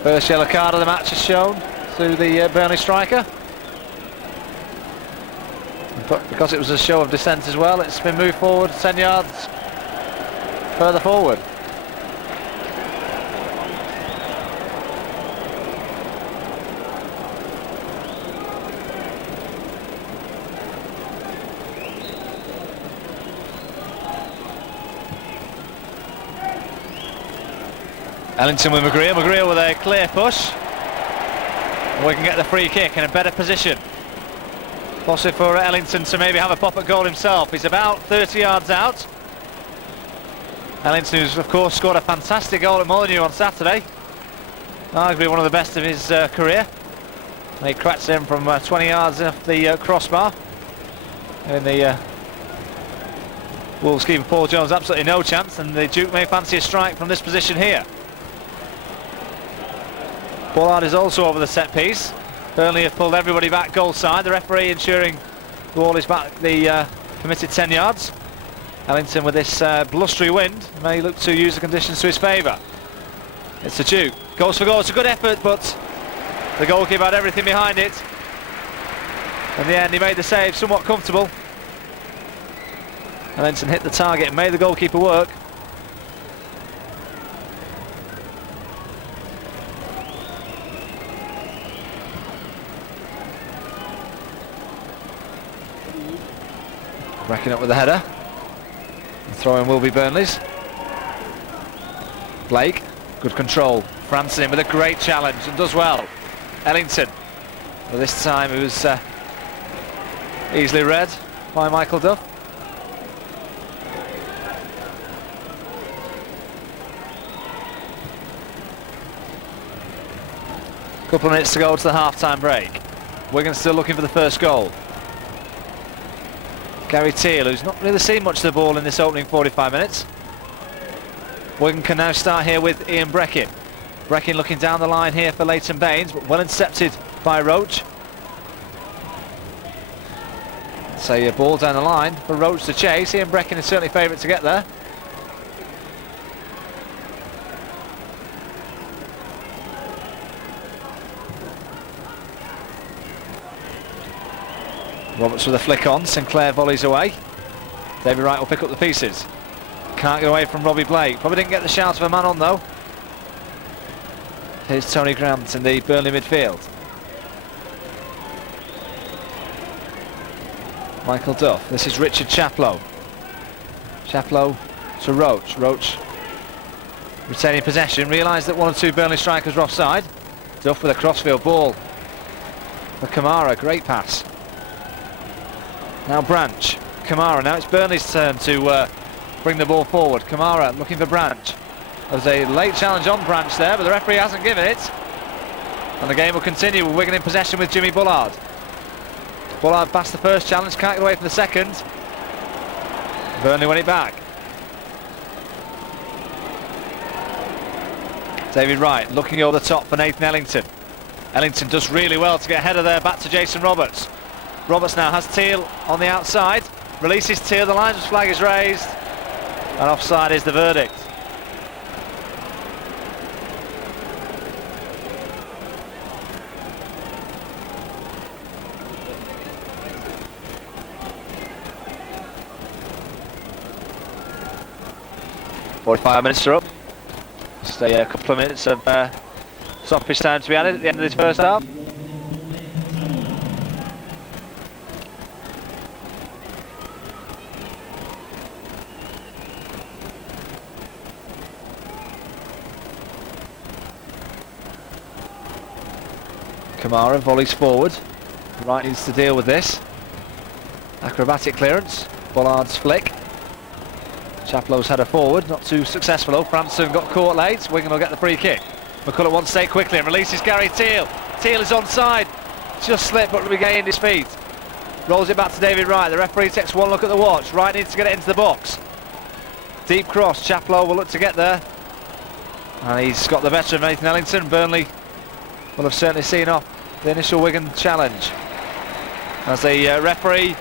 First yellow card of the match is shown to the Burnley striker. But because it was a show of dissent as well, it's been moved forward 10 yards further forward. Ellington with McGreal. McGreal with a clear push. And we can get the free kick in a better position. Possible for Ellington to maybe have a pop at goal himself. He's about 30 yards out. Ellington, who's of course scored a fantastic goal at Molineux on Saturday. Arguably one of the best of his career. He cracked in from 20 yards off the crossbar. And the Wolves keeper Paul Jones absolutely no chance, and the Duke may fancy a strike from this position here. Bullard is also over the set piece. Burnley have pulled everybody back goal side. The referee ensuring the wall is back the permitted 10 yards. Ellington with this blustery wind may look to use the conditions to his favour. It's the Duke. Goes for goal. It's a good effort, but the goalkeeper had everything behind it. In the end, he made the save somewhat comfortable. Ellington hit the target and made the goalkeeper work. Racking up with the header. The throw-in will be Burnley's. Blake, good control. Franson in with a great challenge and does well. Ellington But this time it was easily read by Michael Duff. Couple of minutes to go to the half-time break. Wigan still looking for the first goal. Gary Teal, who's not really seen much of the ball in this opening 45 minutes. Wigan can now start here with Ian Breckin. Breckin looking down the line here for Leighton Baines, but well intercepted by Roach. So a ball down the line for Roach to chase. Ian Breckin is certainly favourite to get there. Roberts with a flick on, Sinclair volleys away. David Wright will pick up the pieces. Can't get away from Robbie Blake. Probably didn't get the shout of a man on though. Here's Tony Grant in the Burnley midfield. Michael Duff. This is Richard Chaplow. Chaplow to Roach. Roach retaining possession. Realised that one or two Burnley strikers were offside. Duff with a crossfield ball for Kamara. Great pass. Now Branch. Kamara. Now it's Burnley's turn to bring the ball forward. Kamara looking for Branch. There's a late challenge on Branch there, but the referee hasn't given it. And the game will continue with Wigan in possession with Jimmy Bullard. Bullard passed the first challenge, can't get away from the second. Burnley won it back. David Wright looking over the top for Nathan Ellington. Ellington does really well to get ahead of there, back to Jason Roberts. Roberts now has Teal on the outside. Releases Teal, the linesman's flag is raised. And offside is the verdict. .45 minutes are up. Just a couple of minutes of stoppage time to be added at the end of this first half. Kamara volleys forward. Wright needs to deal with this. Acrobatic clearance. Bullard's flick. Chaplow's header forward, not too successful though. Franson got caught late. Wigan will get the free kick. McCulloch wants to stay quickly and releases Gary Teal. Teal is onside. Just slipped but regained his feet. Rolls it back to David Wright. The referee takes one look at the watch. Wright needs to get it into the box. Deep cross. Chaplow will look to get there. And he's got the better of Nathan Ellington. Burnley will have certainly seen off the initial Wigan challenge. As the referee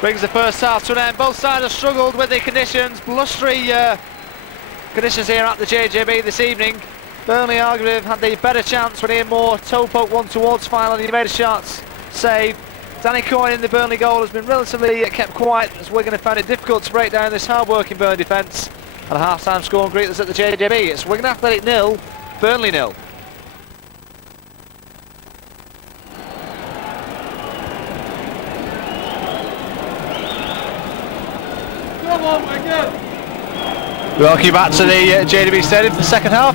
brings the first half to an end. Both sides have struggled with the conditions. Blustery conditions here at the JJB this evening. Burnley arguably had the better chance when Ian Moore toe poke one towards final and he made a shot save. Danny Coyne in the Burnley goal has been relatively kept quiet as Wigan have found it difficult to break down this hard-working Burnley defence. And a half-time score and greet us at the JJB. It's Wigan Athletic 0, Burnley 0. Welcome you back to the JJB Stadium for the second half.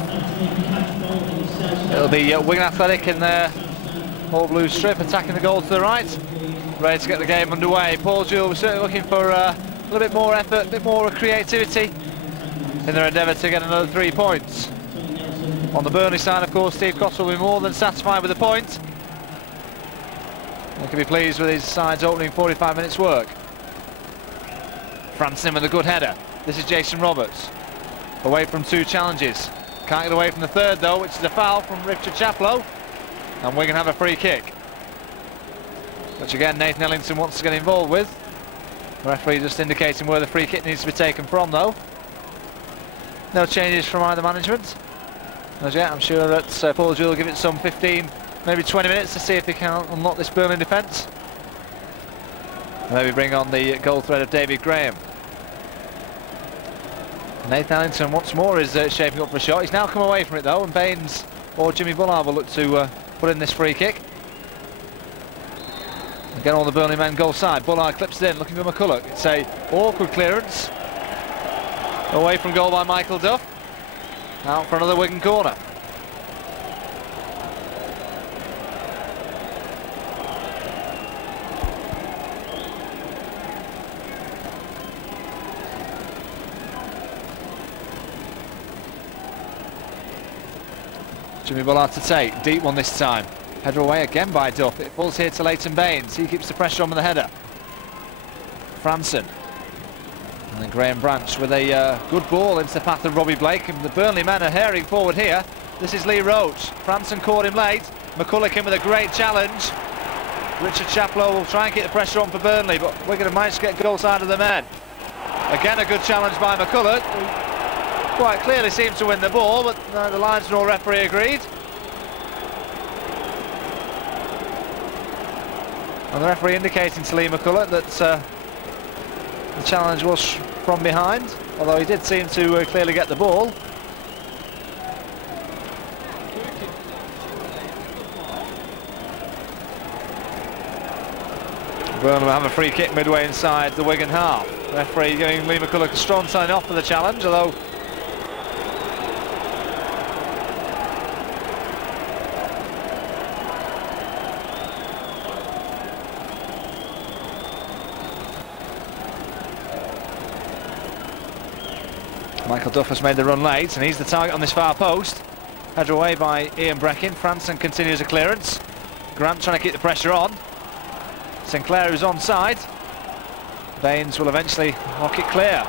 It'll be Wigan Athletic in their all blue strip attacking the goal to the right, ready to get the game underway. Paul Jewell was certainly looking for a little bit more effort, a bit more creativity in their endeavour to get another 3 points. On the Burnley side, of course, Steve Cotter will be more than satisfied with the point. He can be pleased with his side's opening 45 minutes work. Franson with a good header. This is Jason Roberts, away from 2 challenges. Can't get away from the third though, which is a foul from Richard Chaplow. And Wigan have a free kick, which again Nathan Ellington wants to get involved with. The referee just indicating where the free kick needs to be taken from though. No changes from either management as yet. I'm sure that Paul Jewell will give it some 15, maybe 20 minutes to see if he can unlock this Burnley defence. Maybe bring on the goal threat of David Graham. Nathan Ellington once more is shaping up for a shot. He's now come away from it though, and Baines or Jimmy Bullard will look to put in this free kick. Again, all the Burnley men goal side. Bullard clips it in, looking for McCulloch. It's a awkward clearance away from goal by Michael Duff. Out for another Wigan corner. Jimmy Bullard to take, deep one this time. Header away again by Duff. It falls here to Leighton Baines. He keeps the pressure on with the header. Franson. And then Graham Branch with a good ball into the path of Robbie Blake. And the Burnley men are herring forward here. This is Lee Roach. Franson caught him late. McCulloch in with a great challenge. Richard Chaplow will try and get the pressure on for Burnley, but Wigan have managed to get goal side of the men. Again, a good challenge by McCulloch, who quite clearly seems to win the ball, but the linesman or referee agreed. And the referee indicating to Lee McCulloch that the challenge was from behind, although he did seem to clearly get the ball. Burnley will have a free kick midway inside the Wigan half. The referee giving Lee McCulloch a strong sign off for the challenge, although Michael Duff has made the run late, and he's the target on this far post. Headed away by Ian Breckin. Franson continues a clearance. Grant trying to keep the pressure on. Sinclair is onside. Baines will eventually knock it clear.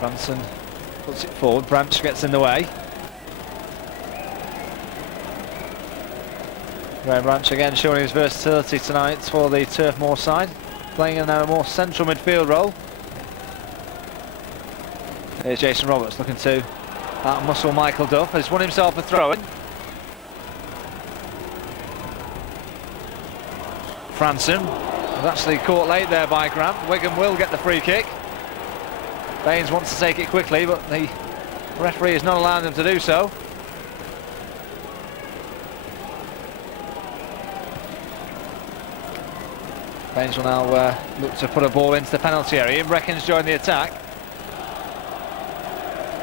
Franson puts it forward, Branch gets in the way. Graham Branch again showing his versatility tonight for the Turf Moor side, playing in a more central midfield role. Here's Jason Roberts looking to outmuscle Michael Duff. He's won himself a throw-in. Franson was actually caught late there by Grant. Wigan will get the free kick. Baines wants to take it quickly, but the referee is not allowing them to do so. Baines will now look to put a ball into the penalty area. Ian Breckin's joined the attack.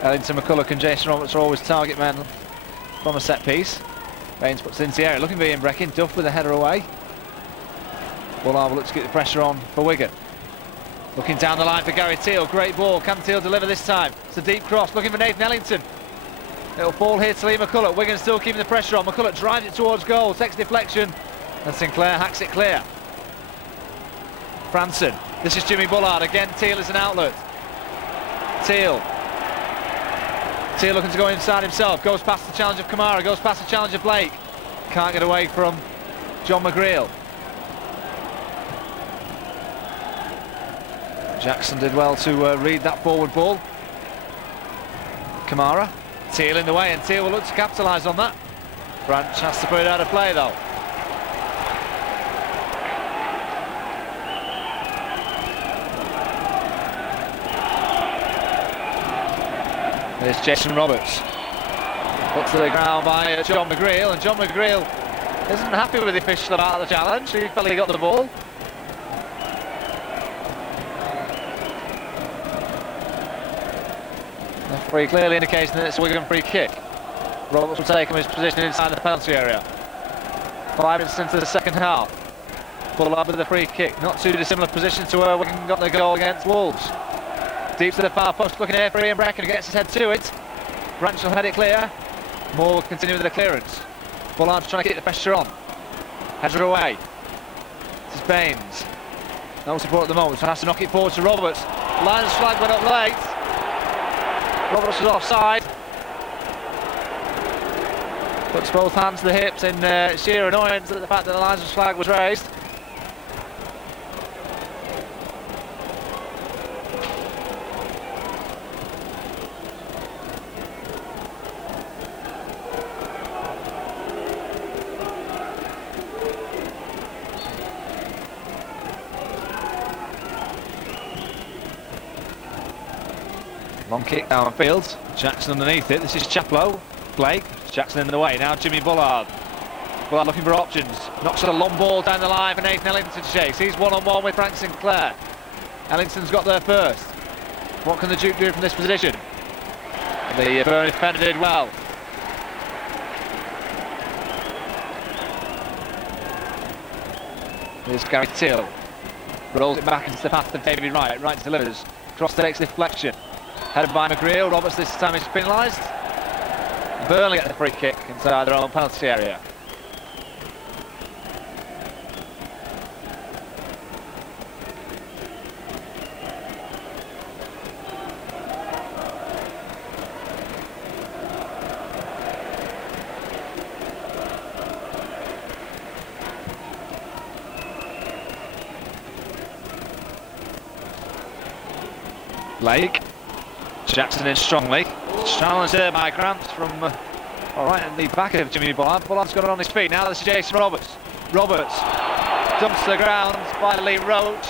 Ellington, McCulloch and Jason Roberts are always target men from a set piece. Baines puts it into the area, looking for Ian Breckin. Duff with a header away. Bullard will look to get the pressure on for Wigan. Looking down the line for Gary Teal, great ball. Can Teal deliver this time? It's a deep cross, looking for Nathan Ellington. It'll fall here to Lee McCulloch. Wigan still keeping the pressure on. McCulloch drives it towards goal, takes deflection, and Sinclair hacks it clear. Franson, this is Jimmy Bullard, again Teal is an outlet. Teal looking to go inside himself, goes past the challenge of Kamara, goes past the challenge of Blake. Can't get away from John McGreal. Jackson did well to read that forward ball. Kamara, Teal in the way, and Teal will look to capitalise on that. Branch has to put it out of play though. There's Jason Roberts. Put to the ground by John McGreal, and John McGreal isn't happy with the official about the challenge. He felt he got the ball. Referee clearly indicating that it's a Wigan free kick. Roberts will take him his position inside the penalty area. 5 minutes into the second half. Bullard with the free kick. Not too dissimilar position to where Wigan got the goal against Wolves. Deep to the far post, looking here for Ian Breckin, who gets his head to it. Branch will head it clear. Moore will continue with the clearance. Bullard trying to keep the pressure on. Header away. This is Baines. No support at the moment, so has to knock it forward to Roberts. Lions flag went up late. Roberts was offside. Puts both hands to the hips in sheer annoyance at the fact that the linesman's flag was raised. Long kick downfield. Jackson underneath it. This is Chaplow. Blake. Jackson in the way. Now Jimmy Bullard. Bullard looking for options. Knocks a long ball down the line for Nathan Ellington to chase. He's one-on-one with Frank Sinclair. Ellington's got there first. What can the Duke do from this position? The Burnley defender did well. Here's Gary Teal. Rolls it back into the path of David Wright. Wright delivers. Cross takes deflection. Headed by McGreal. Roberts this time is penalised. Burnley get the free kick inside their own penalty area. Blake. Jackson in strongly. Challenged there by Grant from right in the back of Jimmy Bullard. Bullard's got it on his feet now. This is Jason Roberts. Roberts dumps to the ground by Lee Roach.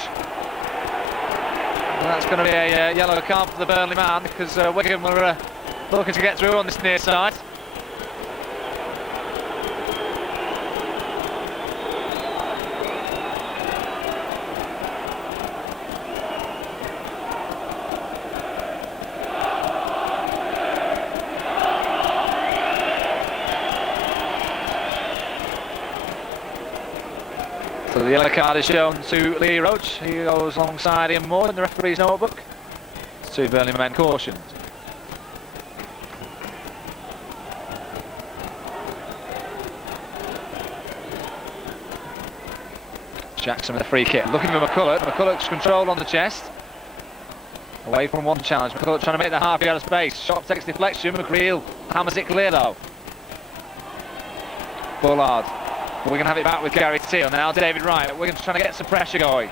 And that's going to be a yellow card for the Burnley man because Wigan were looking to get through on this near side. So the yellow card is shown to Lee Roach. He goes alongside Ian Moore in the referee's notebook. Two Burnley men cautioned. Jackson with a free kick. Looking for McCulloch. McCulloch's control on the chest. Away from one challenge. McCulloch trying to make the half yard of space. Shot takes deflection. McGreal hammers it clear though. Bullard. We're going to have it back with Gary Teal. Now David Wright. We're trying to get some pressure going.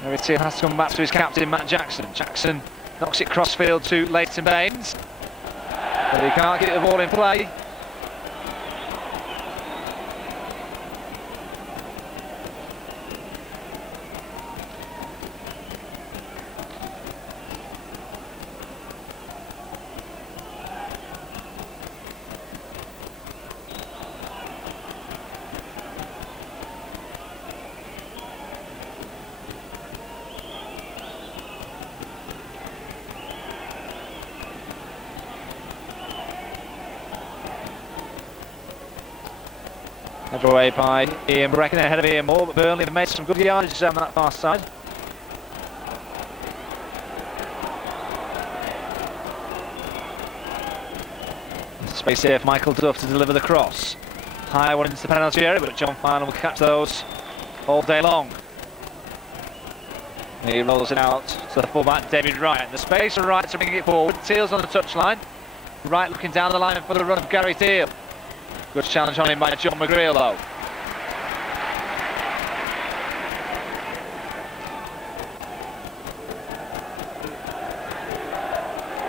Gary Teal has to come back to his captain, Matt Jackson. Jackson knocks it crossfield to Leighton Baines. But he can't get the ball in play. Headed away by Ian Brecken ahead of Ian Moore, but Burnley have made some good yardage down that far side. Space here for Michael Duff to deliver the cross. High one into the penalty area, but John Farnham will catch those all day long. He rolls it out to the fullback David Wright. The space for Wright to bring it forward. Teal's on the touchline. Wright looking down the line for the run of Gary Teal. Good challenge on him by John McGreal though.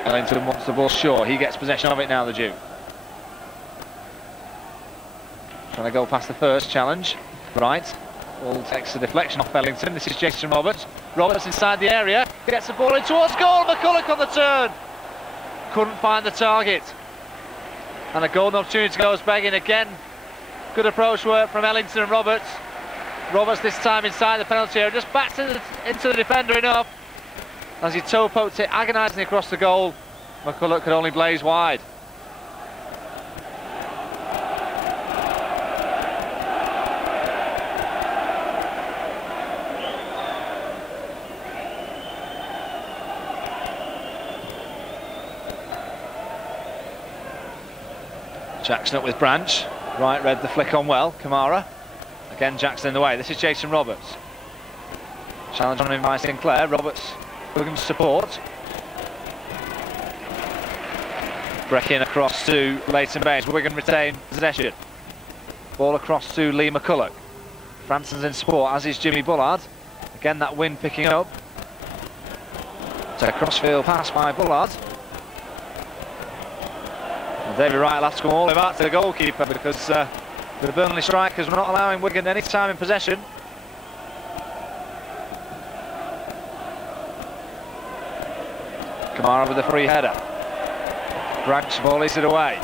Ellington wants the ball short. He gets possession of it now, the Duke. Trying to go past the first challenge. Right. Ball takes the deflection off Ellington. This is Jason Roberts. Roberts inside the area. Gets the ball in towards goal. McCulloch on the turn. Couldn't find the target. And a golden opportunity goes begging again. Good approach work from Ellington and Roberts. Roberts this time inside the penalty area, just backed into the defender enough. As he toe poked it agonisingly across the goal, McCulloch could only blaze wide. Jackson up with Branch. Right, read the flick on well. Kamara. Again, Jackson in the way. This is Jason Roberts. Challenge on him by Sinclair. Roberts looking for support. Brecken across to Leighton Baines. Wigan retain possession. Ball across to Lee McCulloch. Franson's in support, as is Jimmy Bullard. Again, that wind picking up. So a crossfield pass by Bullard. David Wright will have to come all the way back to the goalkeeper because the Burnley strikers were not allowing Wigan any time in possession. Kamara with a free header. Branch volleys it away.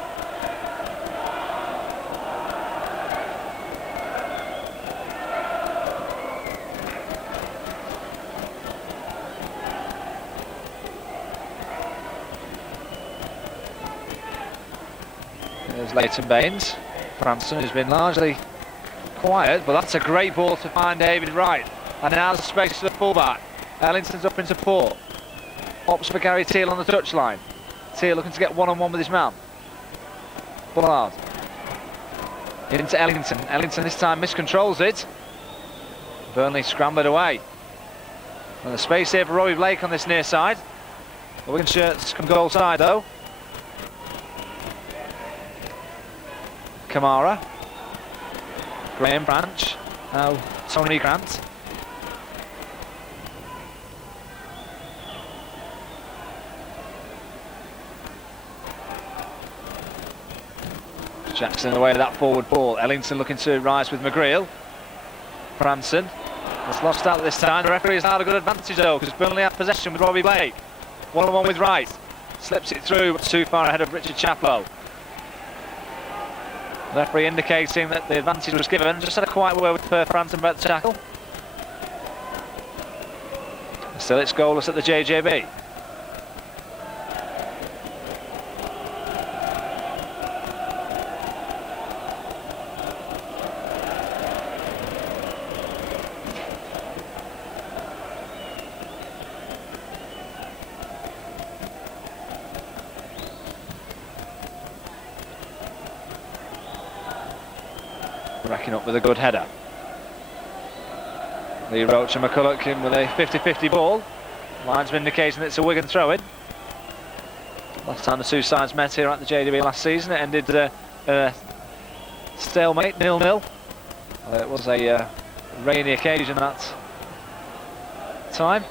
There's Leighton Baines. Franson, who's been largely quiet, but that's a great ball to find David Wright. And now there's space to the fullback. Ellington's up in support. Opts for Gary Teal on the touchline. Teal looking to get one-on-one with his man. Bullard. Into Ellington. Ellington this time miscontrols it. Burnley scrambled away. And the space here for Robbie Blake on this near side. The Wigan shirts come goal side though. Kamara. Graham Branch. Now Tony Grant. Jackson away to that forward ball. Ellington looking to rise with McGreal. Franson has lost out this time. The referee has had a good advantage though, because Burnley have possession with Robbie Blake. One-on-one with Wright. Slips it through, but too far ahead of Richard Chapo. The referee indicating that the advantage was given. Just had a quiet word with Franson about the tackle. Still it's goalless at the JJB. Racking up with a good header. Lee Roach and McCulloch in with a 50-50 ball. Linesman indicating that it's a Wigan throw-in. Last time the two sides met here at the JDB last season, it ended stalemate, 0-0. It was a rainy occasion that time.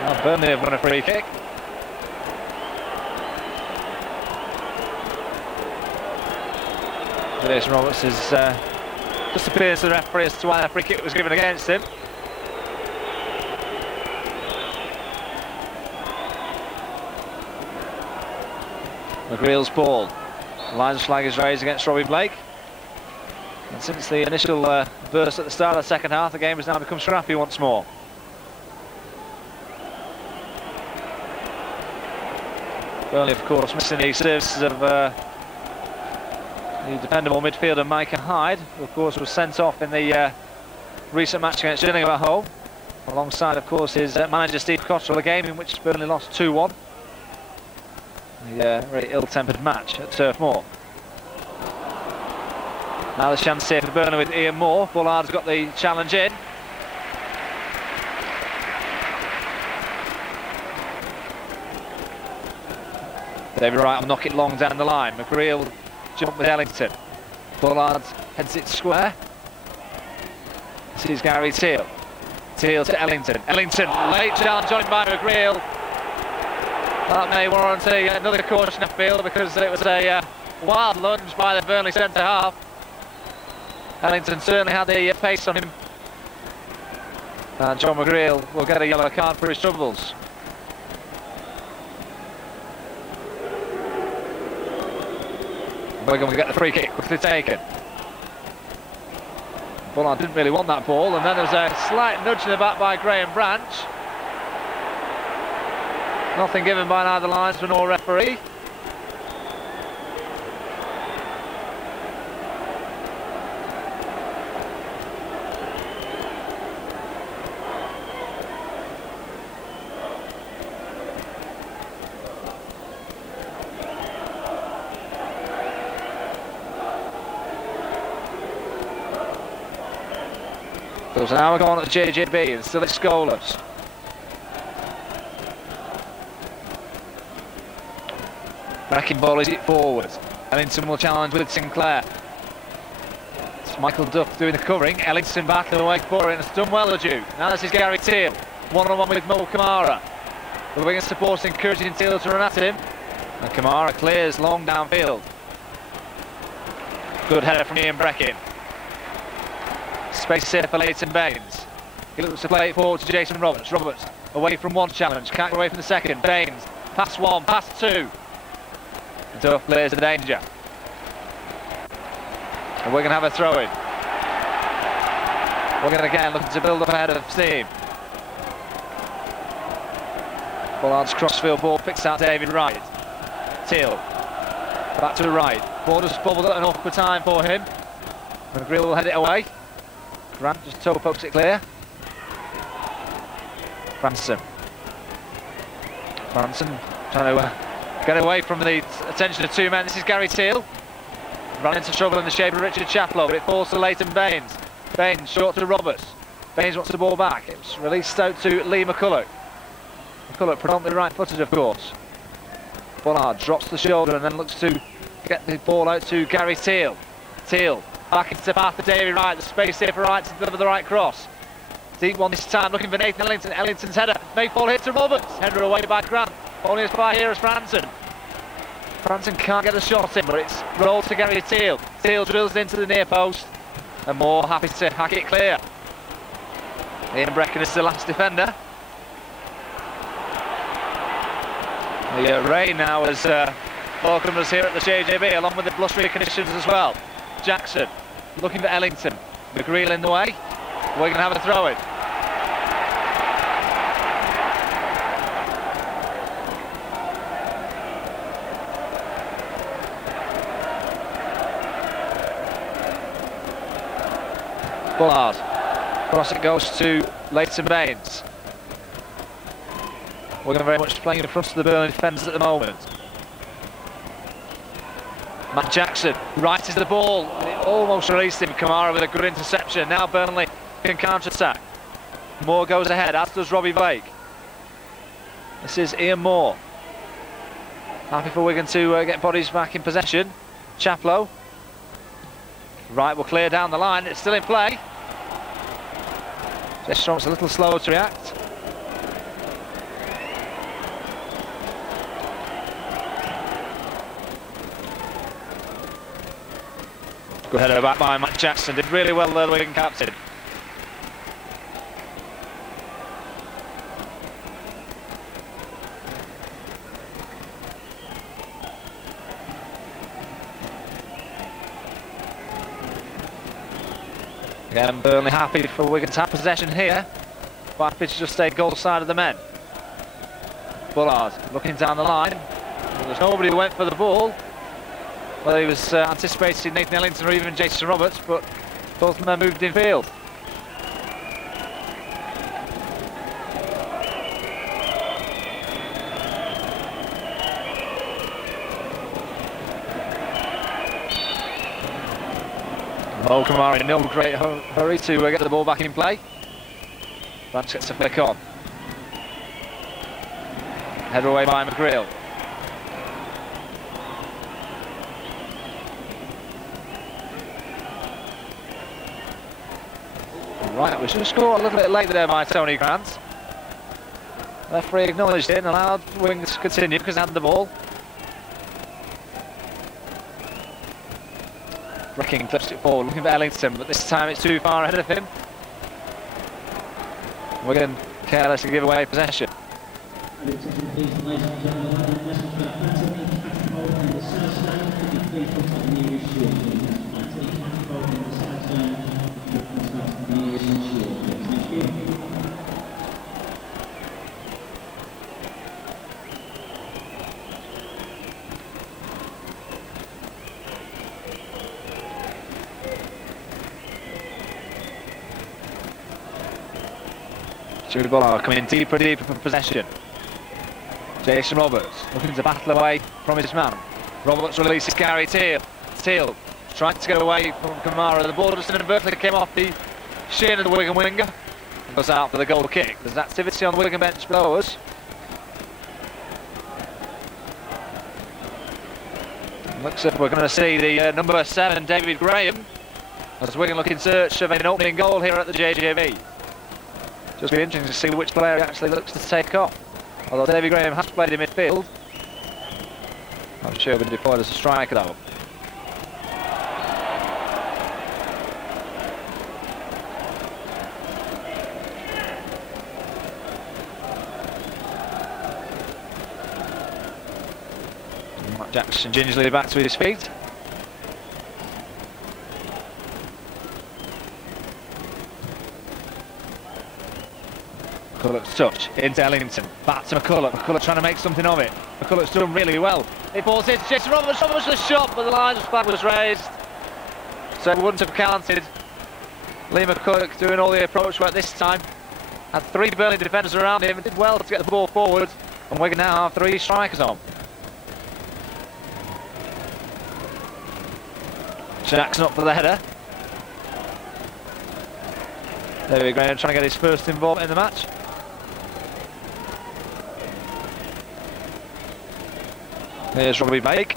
Well, Burnley have won a free kick. Jason Roberts has just appears to the referee as to why that free kick was given against him. McGreal's ball. The Lions flag is raised against Robbie Blake. And since the initial burst at the start of the second half, the game has now become scrappy once more. Burnley, of course, missing the services of the dependable midfielder Micah Hyde, who of course was sent off in the recent match against Gillingham at home, alongside of course his manager Steve Cottrell, a game in which Burnley lost 2-1. A very ill-tempered match at Turf Moor. Now the chance here for Burnley with Ian Moore. Bullard's got the challenge in. David Wright will knock it long down the line. McGreal jump with Ellington. Bullard heads it square. This is Gary Teal. Teal to Ellington. Ellington late down, joined by McGreal. That may warrant another caution, I feel, because it was a wild lunge by the Burnley centre half. Ellington certainly had the pace on him. And John McGreal will get a yellow card for his troubles. Wigan will get the free kick quickly taken. Bullard didn't really want that ball, and then there was a slight nudge in the back by Graham Branch. Nothing given by neither linesman or referee. So now we're going at the JJB and still it's goalless. Bracking volleys it forward. Ellington will challenge with Sinclair. It's Michael Duff doing the covering. Ellington back away for it and it's done well, the Duke. Now this is Gary Teal. One-on-one with Mo Kamara. The Wigan supports encouraging Teal to run at him. And Kamara clears long downfield. Good header from Ian Breckin. Space here for Leighton Baines. He looks to play it forward to Jason Roberts. Roberts away from one challenge, can't get away from the second. Baines, pass one, pass two. Duff clears the danger. And we're going to have a throw in. We're going to again looking to build up ahead of steam. Bollard's crossfield ball picks out David Wright. Teal, back to the right. Ball just bubbled at an awkward time for him. McGreal will head it away. Grant just toe pokes it clear. Franson trying to get away from the attention of two men. This is Gary Teal. Ran into trouble in the shape of Richard Chaplow, but it falls to Leighton Baines. Baines short to Roberts. Baines wants the ball back. It's released out to Lee McCulloch. McCulloch predominantly right-footed, of course. Bollard drops the shoulder and then looks to get the ball out to Gary Teal. Teal back into the path for David Wright. The space here for Wright to deliver the right cross. Deep one this time, looking for Nathan Ellington. Ellington's header may fall hit to Roberts. Header away by Grant. Only as far here as Franson. Franson can't get the shot in, but it's rolled to Gary Teal. Teal drills into the near post, and Moore happy to hack it clear. Ian Brecken is the last defender. The rain now has welcomed us here at the JJB, along with the blustery conditions as well. Jackson looking for Ellington. McGreal in the way. We're going to have a throw in. Bollard. Cross it goes to Leighton Baines. We're going to very much playing in front of the Burnley defenders at the moment. Matt Jackson rights the ball. It almost released him. Kamara with a good interception. Now Burnley can counter-attack. Moore goes ahead, as does Robbie Blake. This is Ian Moore. Happy for Wigan to get bodies back in possession. Chaplow. Wright will clear down the line. It's still in play. Strong's a little slower to react. Good header back by Matt Jackson. Did really well there, the Wigan captain. Again, Burnley happy for Wigan to have possession here. Quite happy to just stay goal side of the men. Bullard looking down the line. There's nobody who went for the ball. Well, he was anticipating Nathan Ellington or even Jason Roberts, but both men moved in field. Mo Kamara in no great hurry to get the ball back in play. Vance gets a flick on. Header away by McGreal. Right, we just scored a little bit late there by Tony Grant. Referee acknowledged it and allowed Wings to continue because they had the ball. Bricking clips it forward, looking for Ellington, but this time it's too far ahead of him. Wigan careless to give away possession. Jimmy Bollard coming deeper and deeper from possession. Jason Roberts looking to battle away from his man. Roberts releases Gary Teal. Teal trying to get away from Kamara. The ball just inadvertently came off the shin of the Wigan winger. Goes out for the goal kick. There's activity on the Wigan bench below us. Looks like we're going to see the number 7, David Graham, as Wigan look in search of an opening goal here at the JJB. Just be interesting to see which player he actually looks to take off. Although David Graham has played in midfield. I'm sure he'll be deployed as a striker though. Jackson gingerly back to his feet. McCulloch's touch into Ellington, back to McCulloch. McCulloch trying to make something of it. McCulloch's done really well. It falls into Jason Roberts. Roberts the shot, but the linesman's flag was raised, so it wouldn't have counted. Lee McCulloch doing all the approach work this time. Had 3 Burnley defenders around him and did well to get the ball forward. And Wigan now have 3 strikers on. Jackson up for the header. David Graham trying to get his first involvement in the match. Here's Robbie Bake.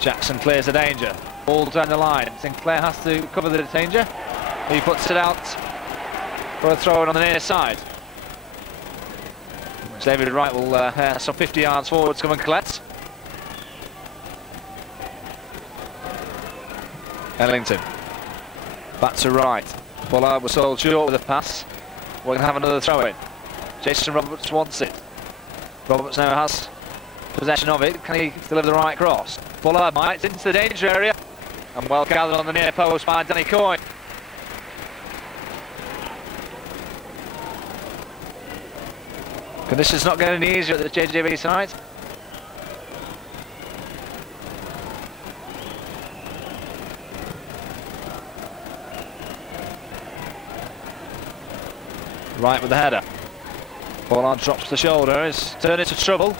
Jackson clears the danger. Ball down the line. Sinclair has to cover the danger. He puts it out for a throw in on the near side. Which David Wright will some 50 yards forward to come and collect. Ellington. Back to Wright. Ball was sold short with a pass. We're going to have another throw in. Jason Roberts wants it. Roberts now has possession of it. Can he deliver the right cross? Bullard might into the danger area. And well gathered on the near post by Danny Coyne. Conditions not getting any easier at the JJB side. Right with the header. Ball drops the shoulder, is turned into trouble.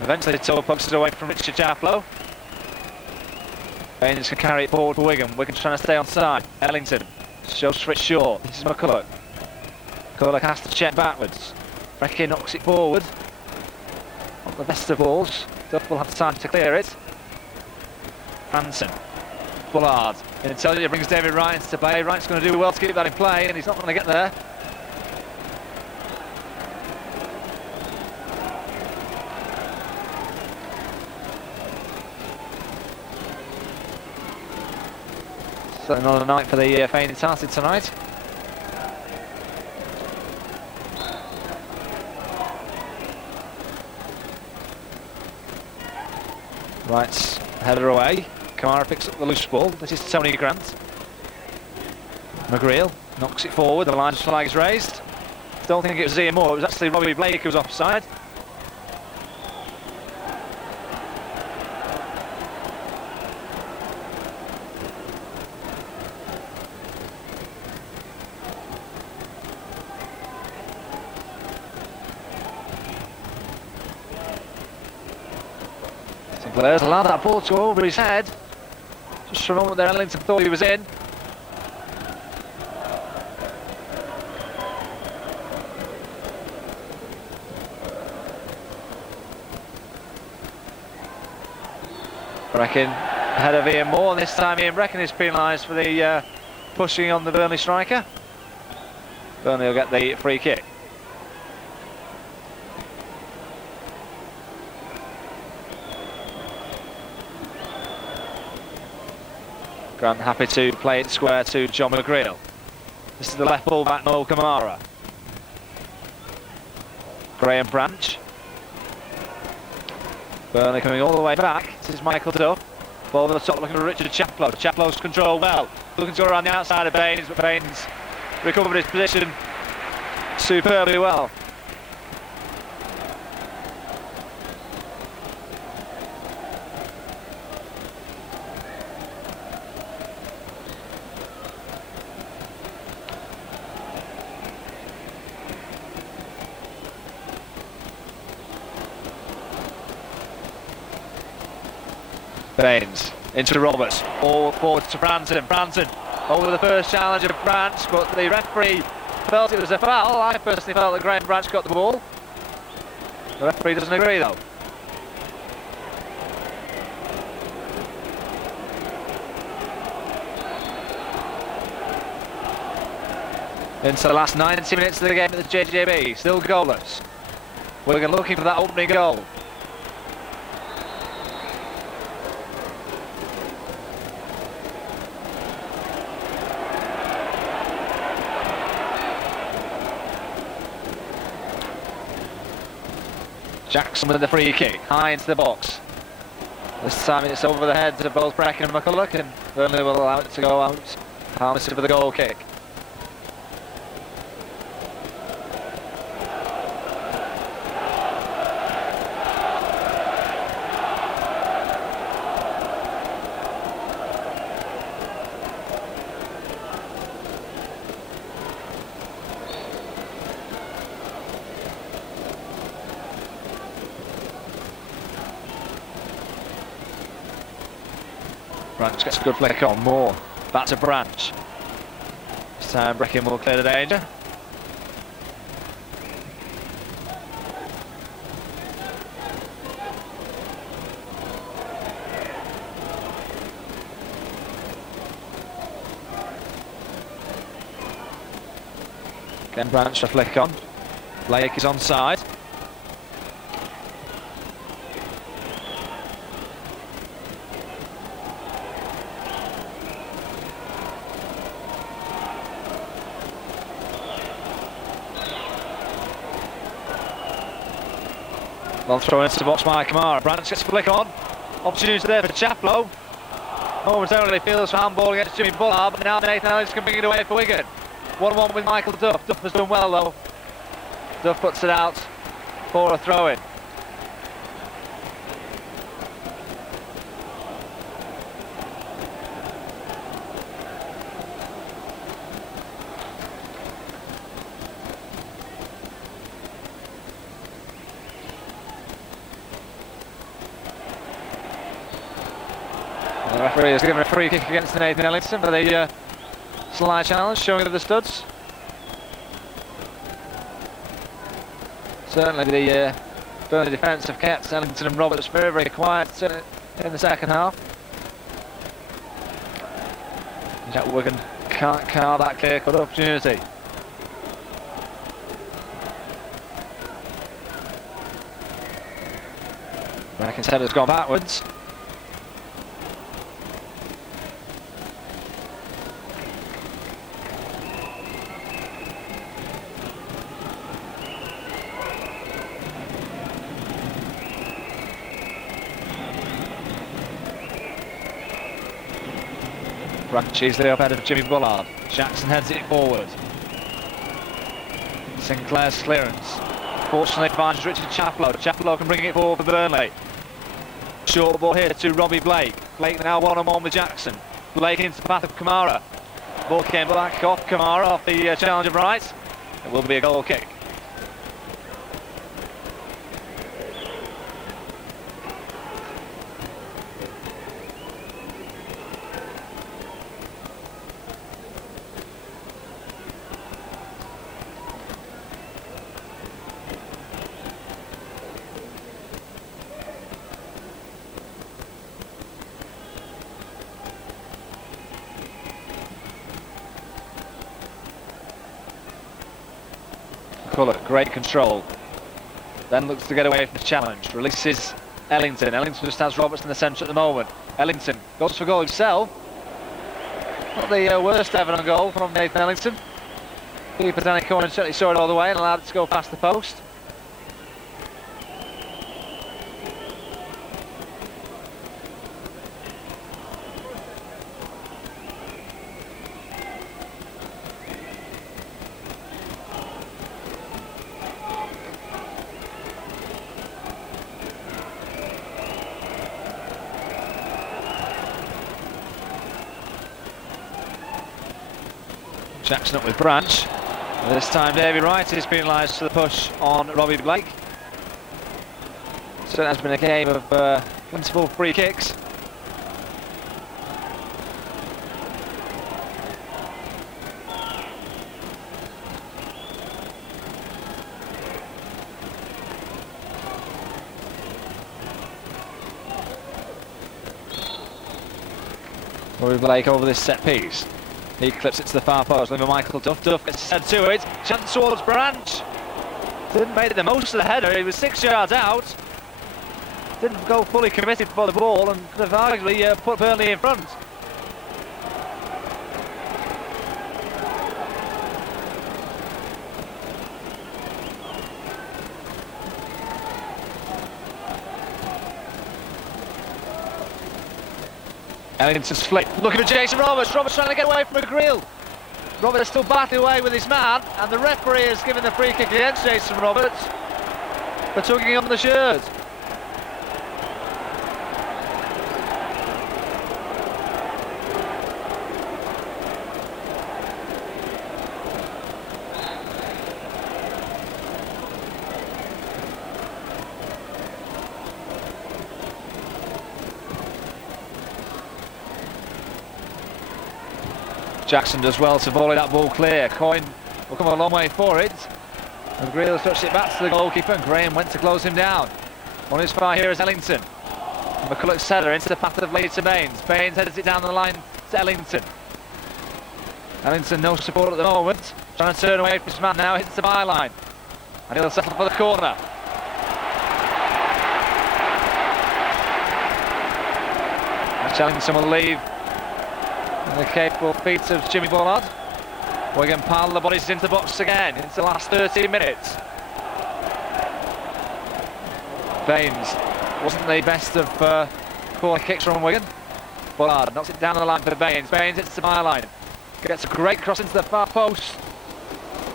Eventually toe pucks it away from Richard Chaplow. Baines can carry it forward for Wigan. Wigan's trying to stay on side. Ellington shows for it short. This is McCulloch. McCulloch has to check backwards. Brecky knocks it forward. On the best of balls. Duff will have time to clear it. Hansen. Bullard. Intelligent brings David Wright into play. Wright's going to do well to keep that in play, and he's not going to get there. Certainly not a night for the faint-hearted tonight. Wright's header away. Kamara picks up the loose ball. This is Tony Grant. McGreal knocks it forward. The line's flag is raised. Don't think it was Ian Moore. It was actually Robbie Blake who was offside. Sinclair's allowed that ball to go over his head. Just for a moment there, Ellington thought he was in. Brecken ahead of Ian Moore, and this time Ian Brecken is penalised for the pushing on the Burnley striker. Burnley will get the free kick. Grant happy to play it square to John McGreal. This is the left full back, Noel Kamara. Graham Branch. Burnley coming all the way back. This is Michael Duff. Ball on the top looking for Richard Chaplow. Chaplow's control well. Looking to go around the outside of Baines, but Baines recovered his position superbly well. Baines into Roberts, all forward to Branson. Branson over the first challenge of Branch, but the referee felt it was a foul. I personally felt that Graham Branch got the ball. The referee doesn't agree though. Into the last 90 minutes of the game at the JJB, still goalless. Wigan looking for that opening goal. Jackson with the free kick, high into the box. This time it's over the heads of both Brecken and McCulloch, and Burnley will allow it to go out. Harmison for the goal kick. Branch gets a good flick on, Moore. Back to Branch. This time Brecken will clear the danger. Again Branch to flick on. Blake is onside. Well thrown into the box by Kamara. Branch gets a flick on. Opportunity there for Chaplow. Momentarily feels for handball against Jimmy Bullard, but now Nathan Ellis can bring it away for Wigan. 1-1 with Michael Duff. Duff has done well though. Duff puts it out for a throw-in. The referee has given a free kick against Nathan Ellington for the slide challenge, showing the studs. Certainly the Burnley defence have kept Ellington and Roberts very, very quiet in the second half. Jack Wigan can't carve that clear-cut opportunity. Brecken's head has gone backwards. Branch easily up ahead of Jimmy Bullard. Jackson heads it forward. Sinclair's clearance. Fortunately finds Richard Chaplow. Chaplow can bring it forward for Burnley. Short ball here to Robbie Blake. Blake now one-on-one with Jackson. Blake into the path of Kamara. Ball came back off Kamara off the challenge of right. It will be a goal kick. McCulloch, great control. Then looks to get away from the challenge. Releases Ellington. Ellington just has Roberts in the centre at the moment. Ellington goes for goal himself. Not the worst ever on goal from Nathan Ellington. Keeper Danny Cohen certainly saw it all the way and allowed it to go past the post. Jackson up with Branch. This time Davy Wright is penalised for the push on Robbie Blake. So that's been a game of plentiful free kicks. Robbie Blake over this set piece. He clips it to the far post, looking for Michael Duff. Duff gets his head to it. Chance towards Branch. Didn't make the most of the header. He was 6 yards out. Didn't go fully committed for the ball and could have arguably put Burnley in front. Ellington's flick, looking for Jason Roberts. Roberts trying to get away from McGreal. Roberts still battling away with his man, and the referee has given the free kick against Jason Roberts for tugging on the shirt. Jackson does well to volley that ball clear. Coyne will come a long way for it. McGreal touched it back to the goalkeeper, and Graham went to close him down. On his far here is Ellington. McCulloch's header into the path of Leeds to Baines. Baines heads it down the line to Ellington. Ellington no support at the moment. Trying to turn away from his man now, hits the byline. And he'll settle for the corner. And Ellington will leave in the capable feet of Jimmy Bullard. Wigan pile the bodies into the box again. It's the last 13 minutes. Baines wasn't the best of corner kicks from Wigan. Bullard knocks it down the line for Baines. Baines hits the byline. Gets a great cross into the far post.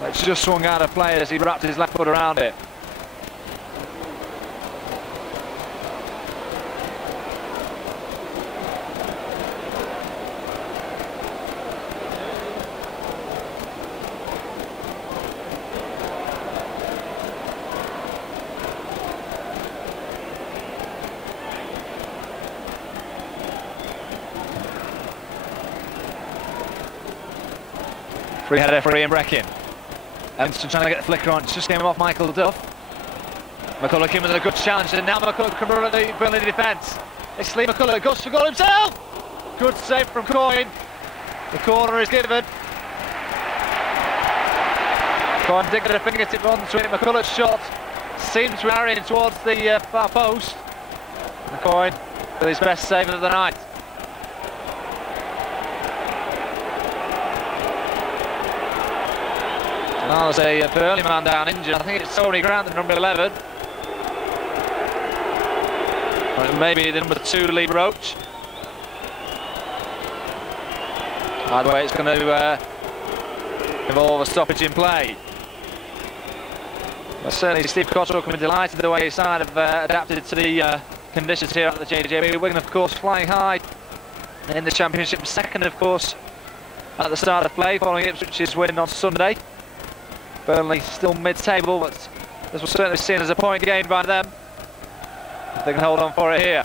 It's just swung out of play as he wrapped his left foot around it. Free header for Ian Breckin. Ellington trying to get the flicker on, just came off Michael Duff. McCulloch in with a good challenge, and now McCulloch can run at the Burnley defence. It's Lee McCulloch, goes for goal himself! Good save from Coyne. The corner is given. Coyne didn't get a fingertip onto it. McCulloch's shot seems to be carrying towards the far post. And Coyne with his best save of the night. Now there's a Burnley man down injured. I think it's Tony Grant, the number 11. Or maybe the number 2, Lee Roach. Either way, it's going to involve a stoppage in play. But certainly Steve Cottrell can be delighted with the way his side have adapted to the conditions here at the JJB. Wigan, of course, flying high in the Championship. Second, of course, at the start of play, following Ipswich's win on Sunday. Burnley still mid-table, but this will certainly be seen as a point gained by them if they can hold on for it here.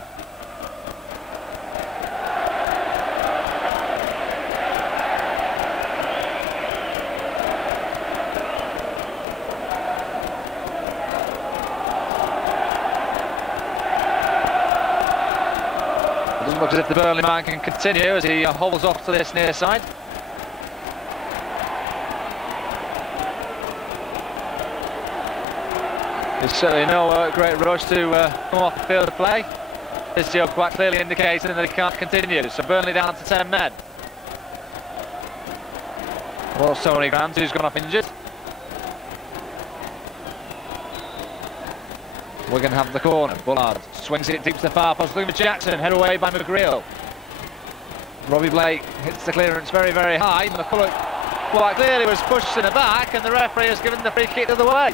It doesn't look as if the Burnley man can continue as he hobbles off to this near side. There's certainly no great rush to come off the field of play. Physio quite clearly indicating that he can't continue. So Burnley down to 10 men. Well, Tony Grant, who's gone off injured. Wigan have the corner. Bullard swings it deep to the far post. Looking for Jackson, head away by McGreal. Robbie Blake hits the clearance very, very high. McCulloch quite clearly was pushed in the back, and the referee has given the free kick the other way.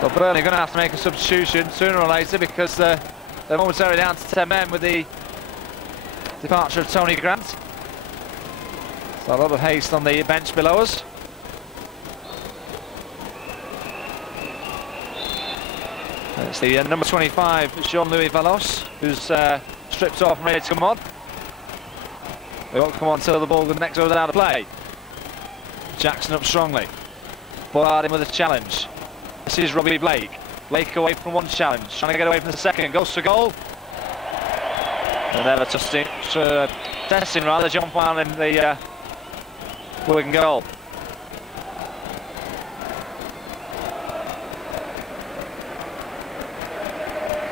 So Burnley are going to have to make a substitution sooner or later because they're momentarily down to 10 men with the departure of Tony Grant. So a lot of haste on the bench below us. It's the number 25, Jean-Louis Valos, who's stripped off and ready to come on. They won't come on until the ball next goes out of play. Jackson up strongly. Bullard in with a challenge. This is Robbie Blake. Blake away from one challenge, trying to get away from the second. Goes to goal. And never testing rather, John Fan in the Wigan goal.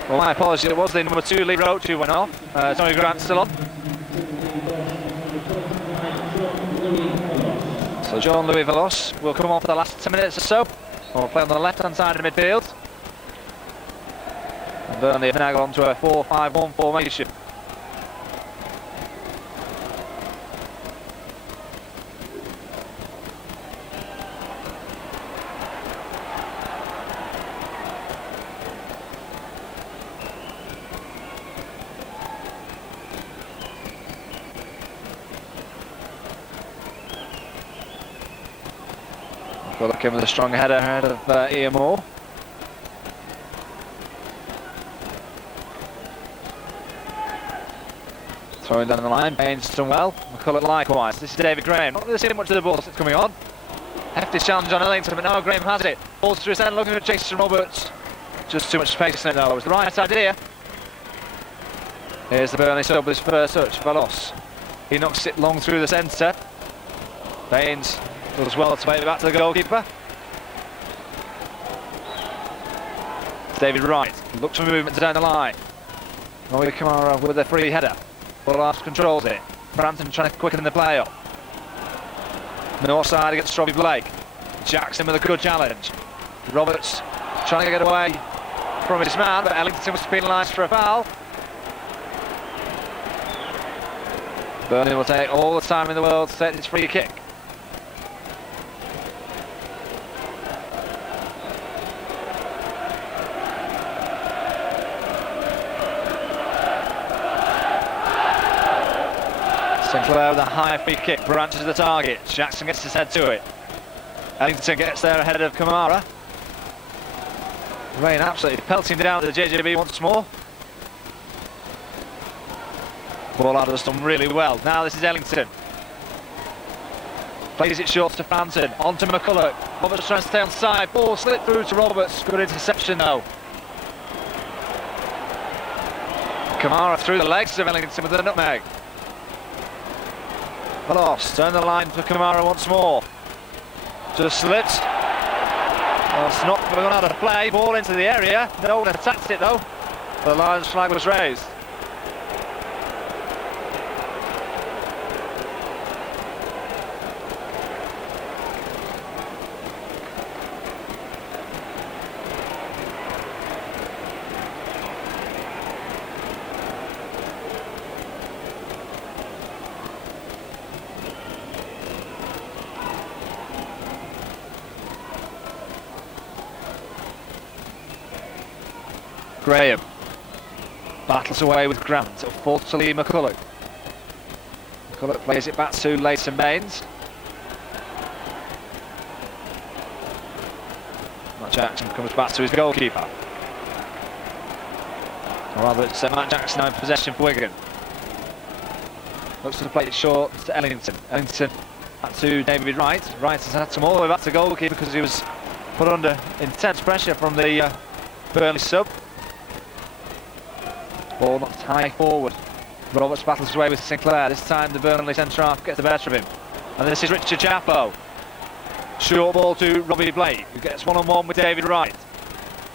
Well, my apologies, it was the number 2, Lee Roach, who went off. Tony Grant still on. So Jean-Louis Valos will come on for the last 10 minutes or so. We'll play on the left-hand side of midfield. And Burnley have now gone to a 4-5-1 formation. Look in with a strong header ahead of Ian Moore. Throwing down the line, Baines done well. McCulloch likewise. This is David Graham. Not really seeing much of the ball that's coming on. Hefty challenge on Ellington, but now Graham has it. Balls through his end, looking at Jason Roberts. Just too much space in it though. It was the right idea. Here's the Burnley sub with his first touch, Valos. He knocks it long through the centre. Baines does well to make it back to the goalkeeper. David Wright looks for movement down the line. Roy Kamara with a free header. Bullard controls it. Branton trying to quicken the play up. North side against Robbie Blake. Jackson with a good challenge. Roberts trying to get away from his man, but Ellington was penalised for a foul. Burnley will take all the time in the world to take this free kick. Sinclair with a high free kick, branches the target. Jackson gets his head to it. Ellington gets there ahead of Kamara. Rain absolutely pelting down to the JJB once more. Bullard has done really well. Now this is Ellington. Plays it short to Frampton, on to McCulloch. Roberts trying to stay on side, ball slipped through to Roberts. Good interception though. Kamara through the legs of Ellington with a nutmeg. Lost, turn the line for Kamara once more. Just slipped. Well, it's not going out of play, ball into the area. No one attacked it though. The Lions flag was raised. Graham battles away with Grant. It'll fall to Lee McCulloch. McCulloch plays it back to Leighton Baines. Matt Jackson comes back to his goalkeeper. Or rather, it's Matt Jackson now in possession for Wigan. Looks to play it short to Ellington. Ellington back to David Wright. Wright has had to come all the way back to goalkeeper because he was put under intense pressure from the Burnley sub. Ball knocked high forward. Roberts battles his way with Sinclair. This time the Burnley centre half gets the better of him. And this is Richard Chapo. Short ball to Robbie Blake, who gets one-on-one with David Wright.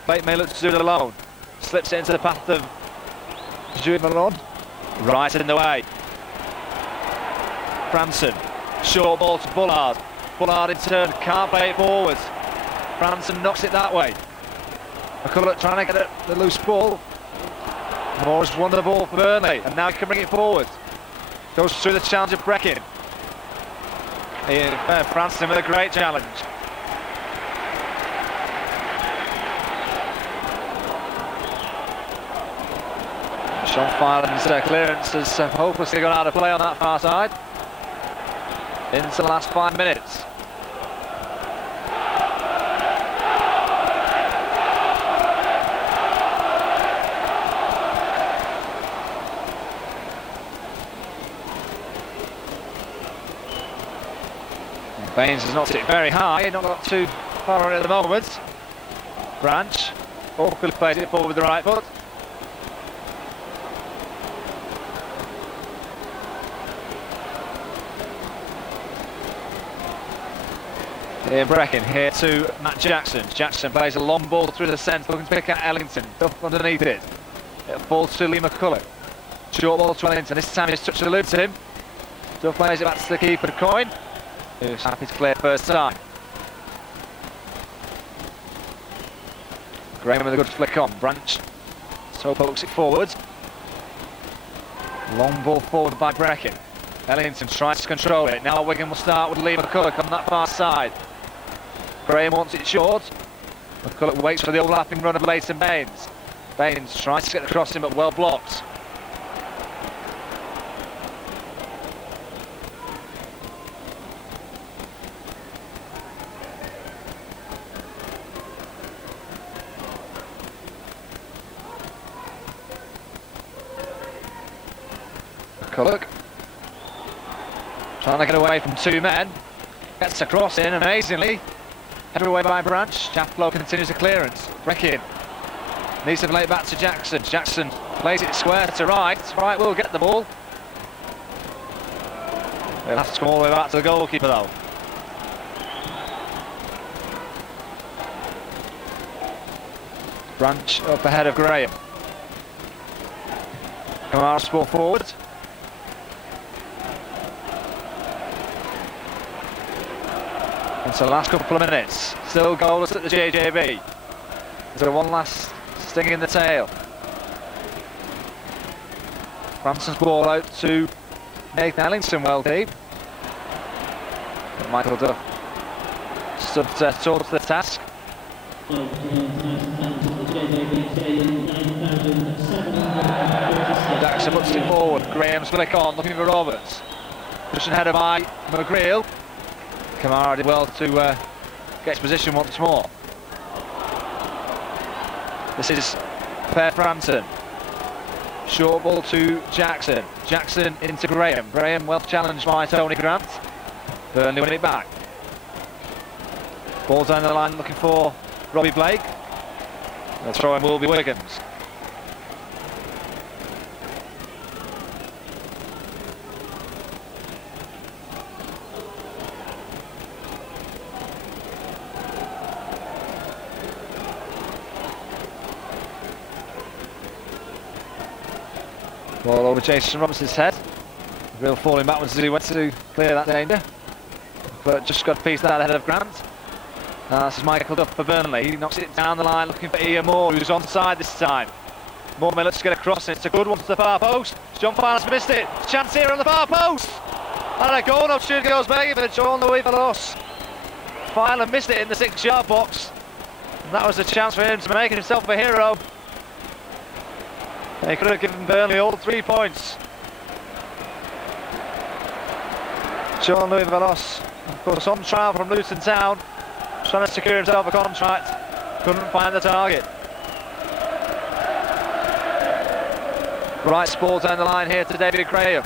Blake may look to do it alone. Slips it into the path of Jude Malone. Right in the way. Branson. Short ball to Bullard. Bullard in turn can't play it forwards. Branson knocks it that way. McCulloch trying to get the loose ball. Moore's won the ball for Burnley, and now he can bring it forward. Goes through the challenge of Breckin. Branson with a great challenge. Sean Filan's clearance has hopelessly gone out of play on that far side. Into the last 5 minutes. Baines has knocked it very high, not got too far on it at the moment. Branch, awkwardly plays it forward with the right foot. Here Breckin, here to Matt Jackson. Jackson plays a long ball through the centre, looking to pick out Ellington. Duff underneath it. It falls to Lee McCulloch. Short ball to Ellington, this time he's touched the loop to him. Duff plays it back to the keeper, Coyne, who's happy to clear first time. Graham with a good flick on. Branch So pokes it forward. Long ball forward by Breckin. Ellington tries to control it. Now Wigan will start with Lee McCulloch on that far side. Graham wants it short. McCulloch waits for the overlapping run of Leighton Baines. Baines tries to get the crossing but well blocked. McCulloch trying to get away from two men. Gets a cross in amazingly. Headed away by Branch. Jafflow continues the clearance. Breckin needs to play it back to Jackson. Jackson plays it square to right. Right will get the ball. They'll have to come all the way back to the goalkeeper though. Branch up ahead of Graham. Kamara ball forward. It's the last couple of minutes. Still goalless at the JJB. Is there one last sting in the tail? Branson's ball out to Nathan Ellington, well deep. But Michael Duff stood tall to the task. Jackson puts it forward. Graham's flick on, looking for Roberts. Pushing header by McGreal. Kamara did well to get his position once more. This is Per Frampton. Short ball to Jackson. Jackson into Graham. Graham well challenged by Tony Grant. Burnley win it back. Ball down the line looking for Robbie Blake. The throw-in will be Wigan's. Ball over Jason Robinson's head. Real falling backwards as he went to clear that danger. But just got a piece of that ahead of Grant. This is Michael Duff for Burnley. He knocks it down the line looking for Ian Moore, who's onside this time. Moore may look to get across, and it's a good one to the far post. John Farnes missed it. Chance here on the far post. And a goal opportunity goes begging for John Louis Velos. Filan missed it in the 6-yard box. And that was a chance for him to make himself a hero. They could have given Burnley all 3 points. John Louis Velos, of course, on trial from Luton Town, trying to secure himself a contract, couldn't find the target. Right ball down the line here to David Graham.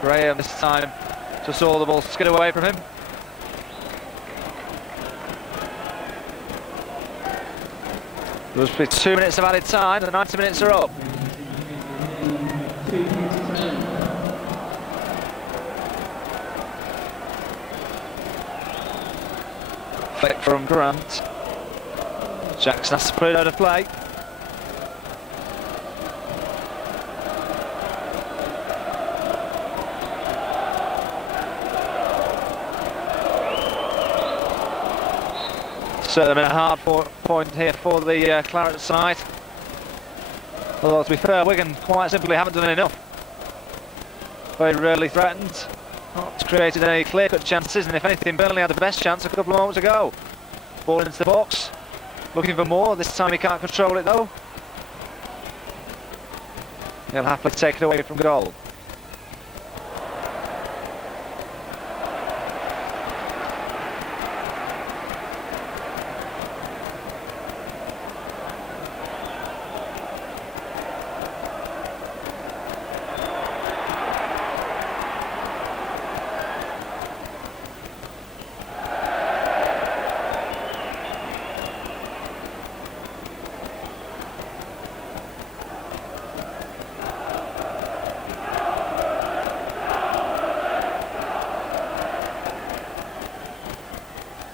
Graham this time just saw the ball skid away from him. There will be 2 minutes of added time, the 90 minutes are up. Flick from Grant. Jackson has to put it out of play. Certainly a hard point here for the Claret side. Although to be fair, Wigan quite simply haven't done enough. Very rarely threatened. Not created any clear-cut chances, and if anything, Burnley had the best chance a couple of moments ago. Ball into the box, looking for more. This time he can't control it though. He'll happily take it away from goal.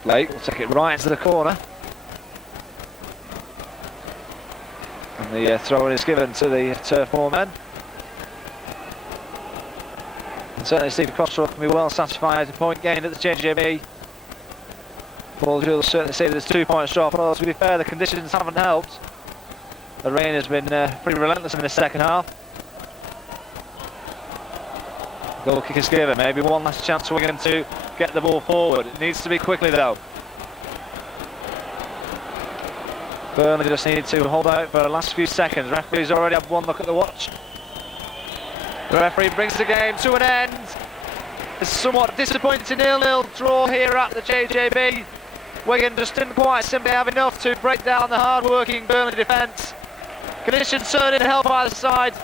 Blake will take it right into the corner. And the throw-in is given to the Turf Moor men. And certainly Steve Cottrell can be well satisfied with a point gained at the JJB. Paul will certainly say there's 2 points drop, although to be fair the conditions haven't helped. The rain has been pretty relentless in the second half. Goal kicker's given, maybe one last chance for Wigan to get the ball forward. It needs to be quickly though. Burnley just need to hold out for the last few seconds. Referee's already had one look at the watch. The referee brings the game to an end. It's somewhat disappointing 0-0 draw here at the JJB. Wigan just didn't quite simply have enough to break down the hard-working Burnley defence. Conditions certainly didn't help either side.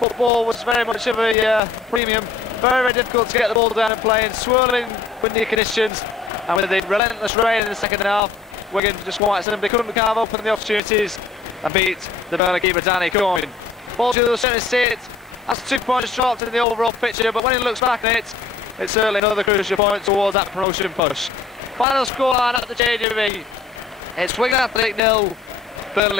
Football was very much of a premium. Very, very difficult to get the ball down and play in swirling windy conditions. And with the relentless rain in the second half, Wigan just quite simply couldn't carve open the opportunities and beat the Burnley keeper Danny Coyne. Ball to the centre seat. That's 2 points dropped in the overall picture, but when he looks back at it, it's certainly another crucial point towards that promotion push. Final scoreline at the JJB. It's Wigan Athletic 0, Burnley